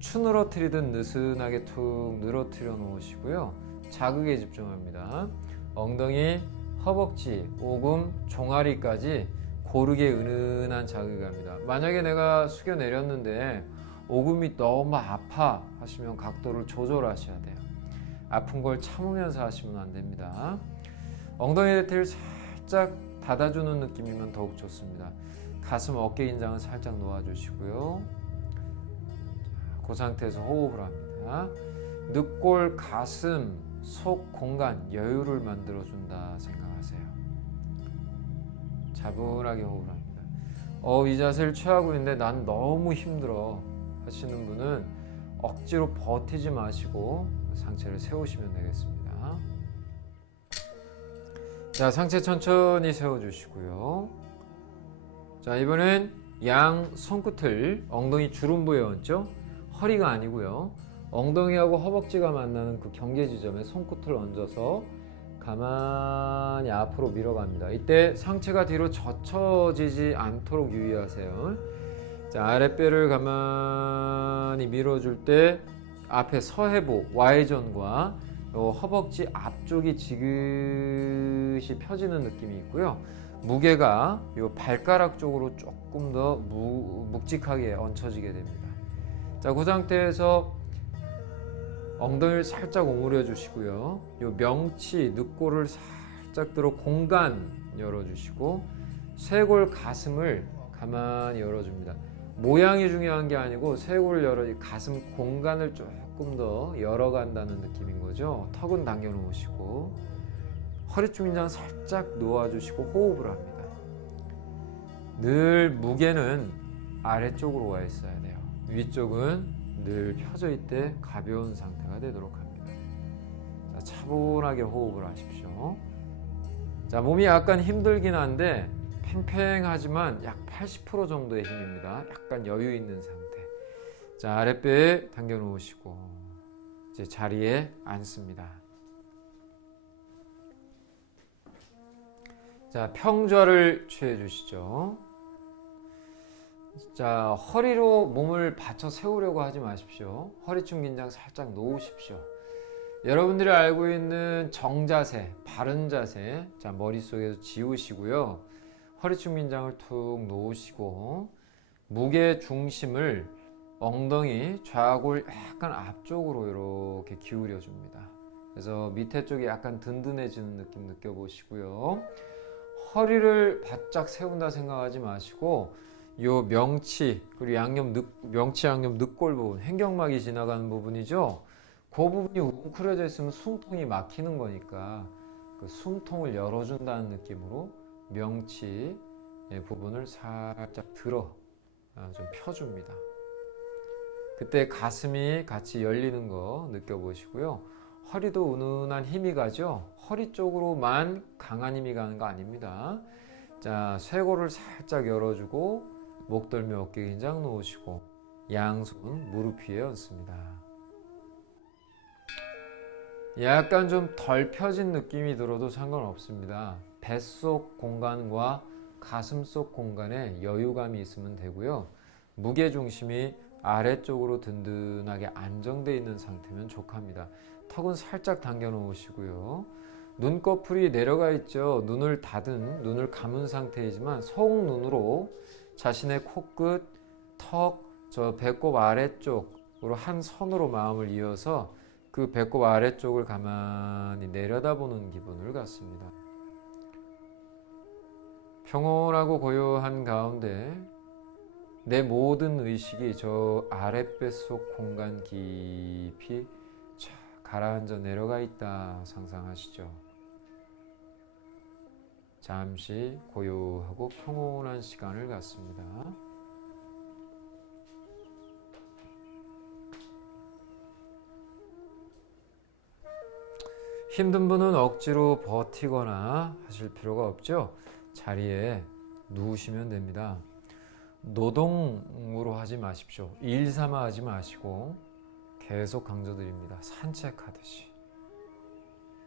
추늘어뜨리듯 느슨하게 툭 늘어뜨려 놓으시고요. 자극에 집중합니다. 엉덩이, 허벅지, 오금, 종아리까지 고르게 은은한 자극이 갑니다. 만약에 내가 숙여 내렸는데 오금이 너무 아파 하시면 각도를 조절하셔야 돼요. 아픈 걸 참으면서 하시면 안 됩니다. 엉덩이 대퇴를 살짝 닫아주는 느낌이면 더욱 좋습니다. 가슴, 어깨 긴장은 살짝 놓아주시고요. 그 상태에서 호흡을 합니다. 늑골, 가슴, 속 공간, 여유를 만들어준다 생각하세요. 차분하게 호흡을 합니다. 이 자세를 취하고 있는데 난 너무 힘들어 하시는 분은 억지로 버티지 마시고 상체를 세우시면 되겠습니다. 자, 상체 천천히 세워주시고요. 자, 이번엔 양 손끝을 엉덩이 주름부에 얹죠. 허리가 아니고요. 엉덩이하고 허벅지가 만나는 그 경계 지점에 손끝을 얹어서 가만히 앞으로 밀어갑니다. 이때 상체가 뒤로 젖혀지지 않도록 유의하세요. 자, 아랫배를 가만히 밀어줄 때 앞에 서해부, Y존과 허벅지 앞쪽이 지그시 펴지는 느낌이 있고요. 무게가 이 발가락 쪽으로 조금 더 묵직하게 얹혀지게 됩니다. 자, 그 상태에서 엉덩이를 살짝 오므려 주시고요. 요 명치, 늑골을 살짝 들어 공간 열어주시고 쇄골 가슴을 가만히 열어줍니다. 모양이 중요한 게 아니고 쇄골을 열어 가슴 공간을 조금 더 열어간다는 느낌인 거죠. 턱은 당겨 놓으시고 허리춤 긴장 살짝 놓아주시고 호흡을 합니다. 늘 무게는 아래쪽으로 와 있어야 돼요. 위쪽은 늘 펴져 있되 가벼운 상태가 되도록 합니다. 자, 차분하게 호흡을 하십시오. 자, 몸이 약간 힘들긴 한데 팽팽하지만 약 80% 정도의 힘입니다. 약간 여유 있는 상태. 자, 아랫배 당겨 놓으시고 이제 자리에 앉습니다. 자, 평좌를 취해 주시죠. 자, 허리로 몸을 받쳐 세우려고 하지 마십시오. 허리춤 긴장 살짝 놓으십시오. 여러분들이 알고 있는 정자세, 바른 자세, 자, 머릿속에서 지우시고요. 허리춤 긴장을 툭 놓으시고 무게 중심을 엉덩이, 좌골 약간 앞쪽으로 이렇게 기울여 줍니다. 그래서 밑에 쪽이 약간 든든해지는 느낌 느껴보시고요. 허리를 바짝 세운다 생각하지 마시고 요 명치 그리고 명치 양옆 늑골 부분, 횡격막이 지나가는 부분이죠. 그 부분이 웅크려져 있으면 숨통이 막히는 거니까 그 숨통을 열어준다는 느낌으로 명치 부분을 살짝 들어 좀 펴줍니다. 그때 가슴이 같이 열리는 거 느껴보시고요. 허리도 은은한 힘이 가죠. 허리 쪽으로만 강한 힘이 가는 거 아닙니다. 자, 쇄골을 살짝 열어주고 목덜미 어깨 긴장 놓으시고 양손 무릎 위에 얹습니다. 약간 좀 덜 펴진 느낌이 들어도 상관없습니다. 뱃속 공간과 가슴 속 공간에 여유감이 있으면 되고요. 무게 중심이 아래쪽으로 든든하게 안정되어 있는 상태면 족합니다. 턱은 살짝 당겨 놓으시고요. 눈꺼풀이 내려가 있죠. 눈을 감은 상태이지만 속눈으로 자신의 코끝, 턱, 저 배꼽 아래쪽으로 한 선으로 마음을 이어서 그 배꼽 아래쪽을 가만히 내려다보는 기분을 갖습니다. 평온하고 고요한 가운데 내 모든 의식이 저 아랫뱃속 공간 깊이 가라앉아 내려가 있다 상상하시죠. 잠시 고요하고 평온한 시간을 갖습니다. 힘든 분은 억지로 버티거나 하실 필요가 없죠. 자리에 누우시면 됩니다. 노동으로 하지 마십시오. 일 삼아 하지 마시고 계속 강조드립니다. 산책하듯이.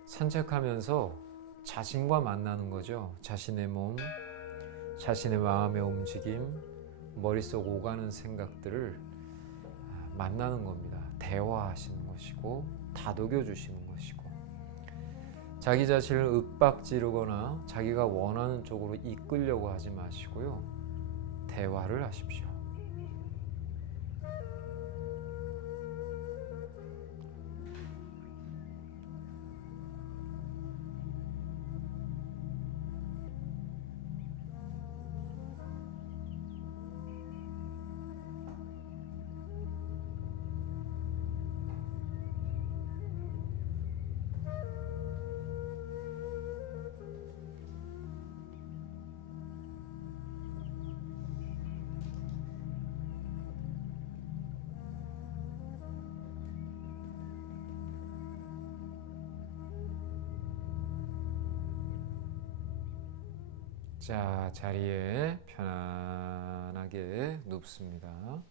산책하면서 자신과 만나는 거죠. 자신의 몸, 자신의 마음의 움직임, 머릿속 오가는 생각들을 만나는 겁니다. 대화하시는 것이고 다독여 주시는 것이고 자기 자신을 윽박지르거나 자기가 원하는 쪽으로 이끌려고 하지 마시고요. 대화를 하십시오. 자, 자리에 편안하게 눕습니다.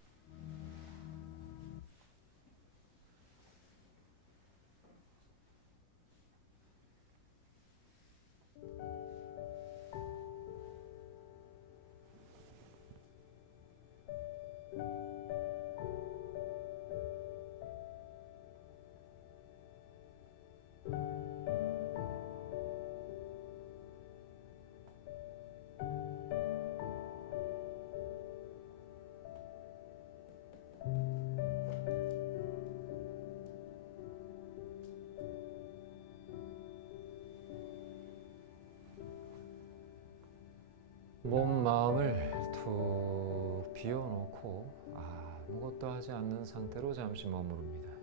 몸, 마음을 툭 비워놓고 아무것도 하지 않는 상태로 잠시 머무릅니다.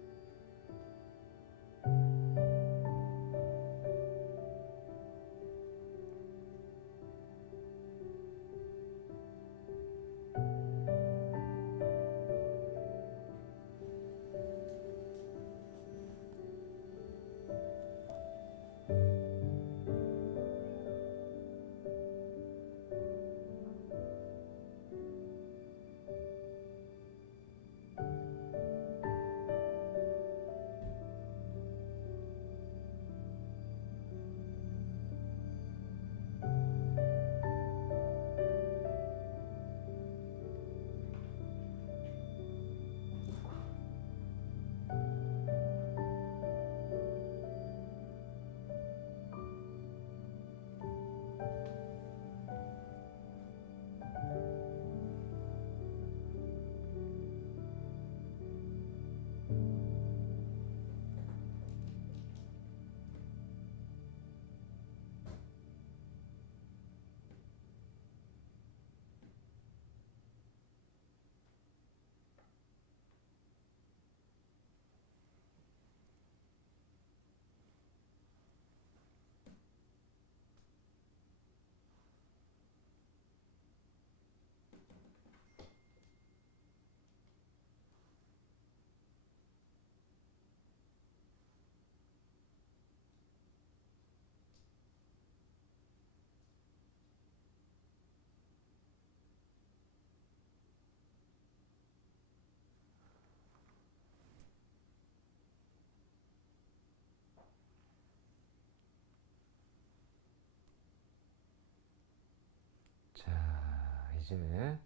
이제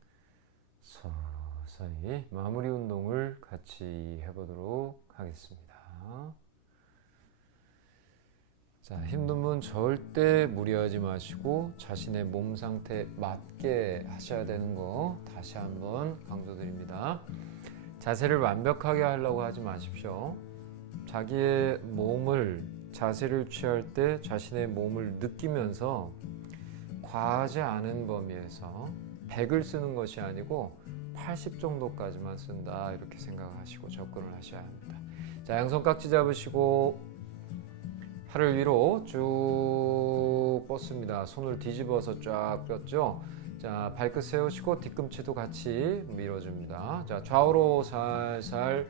서서히 마무리 운동을 같이 해보도록 하겠습니다. 자, 힘든 분 절대 무리하지 마시고 자신의 몸 상태에 맞게 하셔야 되는 거 다시 한번 강조드립니다. 자세를 완벽하게 하려고 하지 마십시오. 자기의 몸을 자세를 취할 때 자신의 몸을 느끼면서 과하지 않은 범위에서 100을 쓰는 것이 아니고 80 정도까지만 쓴다 이렇게 생각하시고 접근을 하셔야 합니다. 자, 양손 깍지 잡으시고 팔을 위로 쭉 뻗습니다. 손을 뒤집어서 쫙 뻗죠. 자, 발끝 세우시고 뒤꿈치도 같이 밀어줍니다. 자, 좌우로 살살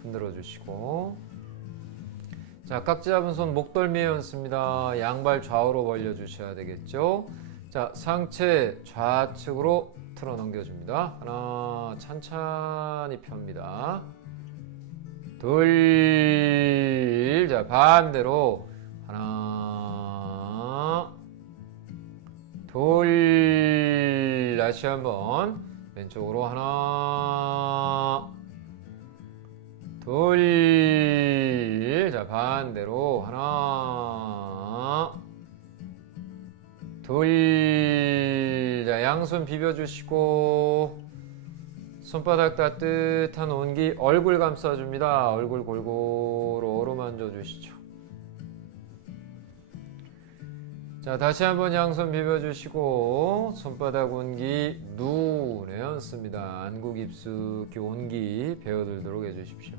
흔들어 주시고, 자, 깍지 잡은 손 목덜미에 얹습니다. 양발 좌우로 벌려 주셔야 되겠죠. 자, 상체 좌측으로 틀어 넘겨줍니다. 하나, 찬찬히 펴니다. 둘, 자, 반대로 하나, 둘, 다시 한번 왼쪽으로 하나, 둘, 자, 반대로 하나, 둘, 자, 양손 비벼주시고 손바닥 따뜻한 온기 얼굴 감싸줍니다. 얼굴 골고루 어루만져 주시죠. 자, 다시 한번 양손 비벼주시고 손바닥 온기 눈에 얹습니다. 안구 깊숙이 온기 배어들도록 해주십시오.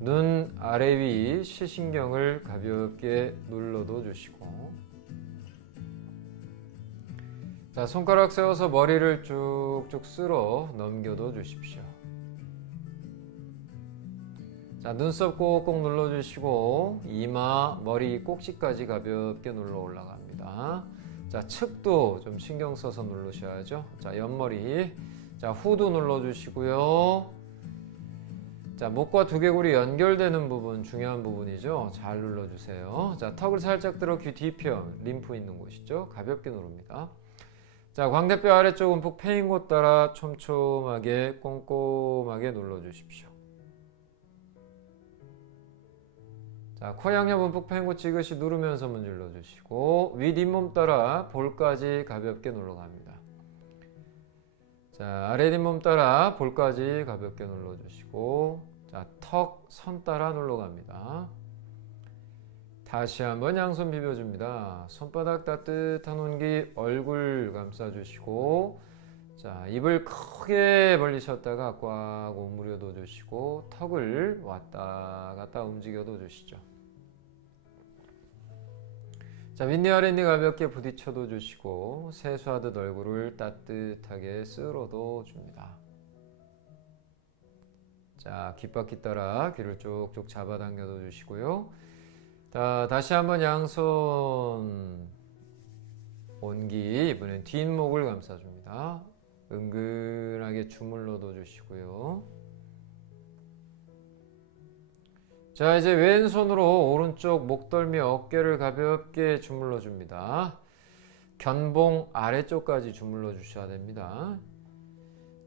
눈 아래 위 시신경을 가볍게 눌러도 주시고, 자, 손가락 세워서 머리를 쭉쭉 쓸어 넘겨도 주십시오. 자, 눈썹 꼭꼭 눌러주시고 이마, 머리 꼭지까지 가볍게 눌러 올라갑니다. 자, 측도 좀 신경 써서 누르셔야죠. 자, 옆머리, 자, 후두 눌러주시고요. 자, 목과 두개골이 연결되는 부분 중요한 부분이죠. 잘 눌러주세요. 자, 턱을 살짝 들어 귀 뒤편, 림프 있는 곳이죠. 가볍게 누릅니다. 자, 광대뼈 아래쪽 움푹 패인 곳 따라 촘촘하게 꼼꼼하게 눌러주십시오. 자, 코 양옆 움푹 패인 곳 지그시 누르면서 문질러 주시고 윗 잇몸 따라 볼까지 가볍게 눌러갑니다. 자, 아래 잇몸 따라 볼까지 가볍게 눌러주시고, 자, 턱 선 따라 눌러갑니다. 다시 한번 양손 비벼줍니다. 손바닥 따뜻한 온기 얼굴 감싸주시고, 자, 입을 크게 벌리셨다가 꽉 오므려도 주시고 턱을 왔다 갔다 움직여도 주시죠. 자, 윗니 아랫니 가볍게 부딪혀도 주시고 세수하듯 얼굴을 따뜻하게 쓸어도 줍니다. 자, 귓바퀴 따라 귀를 쭉쭉 잡아당겨도 주시고요. 자, 다시 한번 양손 온기, 이번엔 뒷목을 감싸줍니다. 은근하게 주물러도 주시고요. 자, 이제 왼손으로 오른쪽 목덜미 어깨를 가볍게 주물러 줍니다. 견봉 아래쪽까지 주물러 주셔야 됩니다.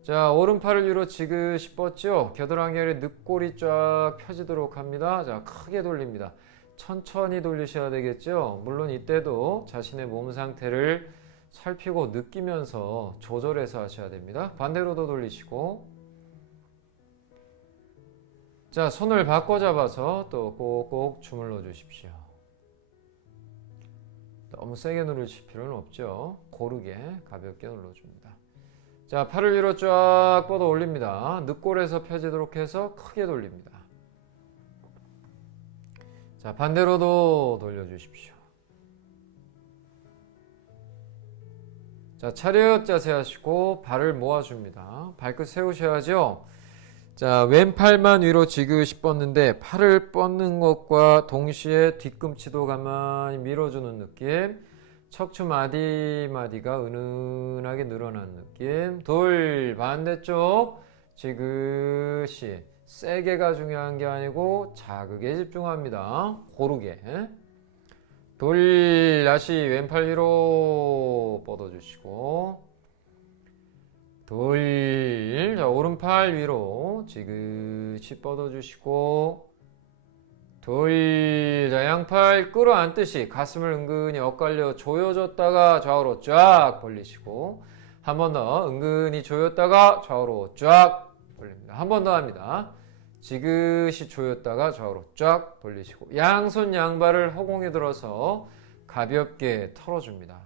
자, 오른팔을 위로 지그시 뻗죠. 겨드랑이 아래 늑골이 쫙 펴지도록 합니다. 자, 크게 돌립니다. 천천히 돌리셔야 되겠죠. 물론 이때도 자신의 몸 상태를 살피고 느끼면서 조절해서 하셔야 됩니다. 반대로도 돌리시고, 자, 손을 바꿔 잡아서 또 꼭꼭 주물러 주십시오. 너무 세게 누르실 필요는 없죠. 고르게 가볍게 눌러줍니다. 자, 팔을 위로 쫙 뻗어 올립니다. 늑골에서 펴지도록 해서 크게 돌립니다. 자, 반대로도 돌려주십시오. 자, 차렷 자세 하시고 발을 모아줍니다. 발끝 세우셔야죠. 자, 왼팔만 위로 지그시 뻗는데 팔을 뻗는 것과 동시에 뒤꿈치도 가만히 밀어주는 느낌. 척추 마디마디가 은은하게 늘어난 느낌. 둘, 반대쪽 지그시. 세게가 중요한 게 아니고 자극에 집중합니다. 고르게. 둘, 다시 왼팔 위로 뻗어주시고, 돌. 자, 오른팔 위로 지그시 뻗어주시고 돌. 자, 양팔 끌어안듯이 가슴을 은근히 엇갈려 조여줬다가 좌우로 쫙 벌리시고 한 번 더 은근히 조였다가 좌우로 쫙 벌립니다. 한 번 더 합니다. 지그시 조였다가 좌우로 쫙 벌리시고 양손 양발을 허공에 들어서 가볍게 털어줍니다.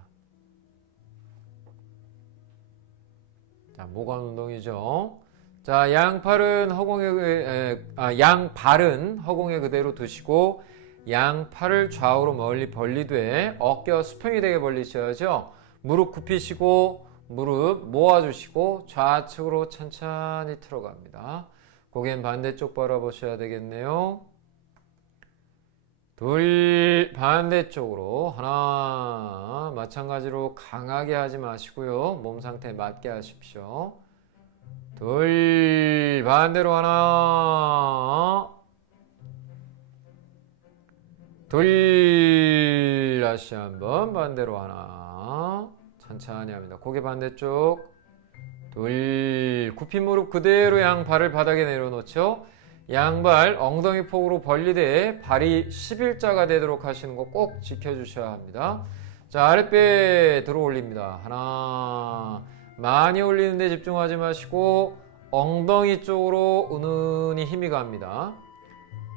자, 모관 운동이죠. 자, 양발은 허공에 그대로 두시고 양팔을 좌우로 멀리 벌리되 어깨와 수평이 되게 벌리셔야죠. 무릎 굽히시고 무릎 모아주시고 좌측으로 천천히 틀어갑니다. 고개는 반대쪽 바라보셔야 되겠네요. 둘. 반대쪽으로 하나. 마찬가지로 강하게 하지 마시고요. 몸 상태에 맞게 하십시오. 둘. 반대로 하나. 둘. 다시 한번 반대로 하나. 천천히 합니다. 고개 반대쪽. 둘. 굽힌 무릎 그대로 양발을 바닥에 내려놓죠. 양발 엉덩이 폭으로 벌리되 발이 11자가 되도록 하시는 거 꼭 지켜주셔야 합니다. 자, 아랫배 들어 올립니다. 하나. 많이 올리는데 집중하지 마시고 엉덩이 쪽으로 은은히 힘이 갑니다.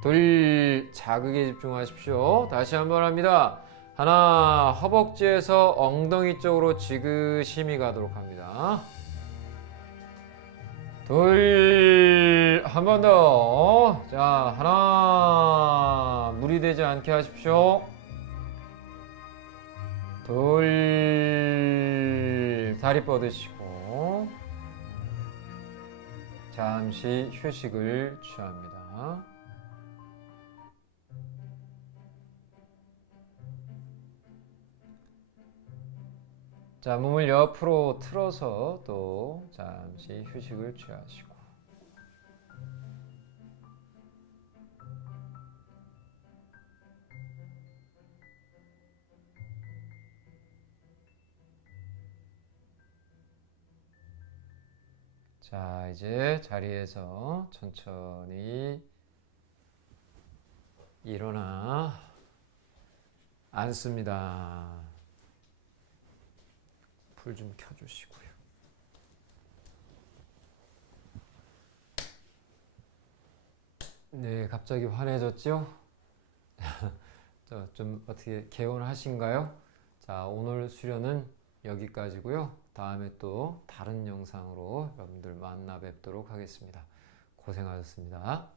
둘. 자극에 집중하십시오. 다시 한번 합니다. 하나. 허벅지에서 엉덩이 쪽으로 지그시 힘이 가도록 합니다. 둘. 한 번 더. 자, 하나. 무리 되지 않게 하십시오. 둘. 다리 뻗으시고 잠시 휴식을 취합니다. 자, 몸을 옆으로 틀어서 또 잠시 휴식을 취하시고 자, 이제 자리에서 천천히 일어나 앉습니다. 불 좀 켜주시고요. 네, 갑자기 환해졌죠? 좀 어떻게 개운하신가요? 자, 오늘 수련은 여기까지고요. 다음에 또 다른 영상으로 여러분들 만나 뵙도록 하겠습니다. 고생하셨습니다.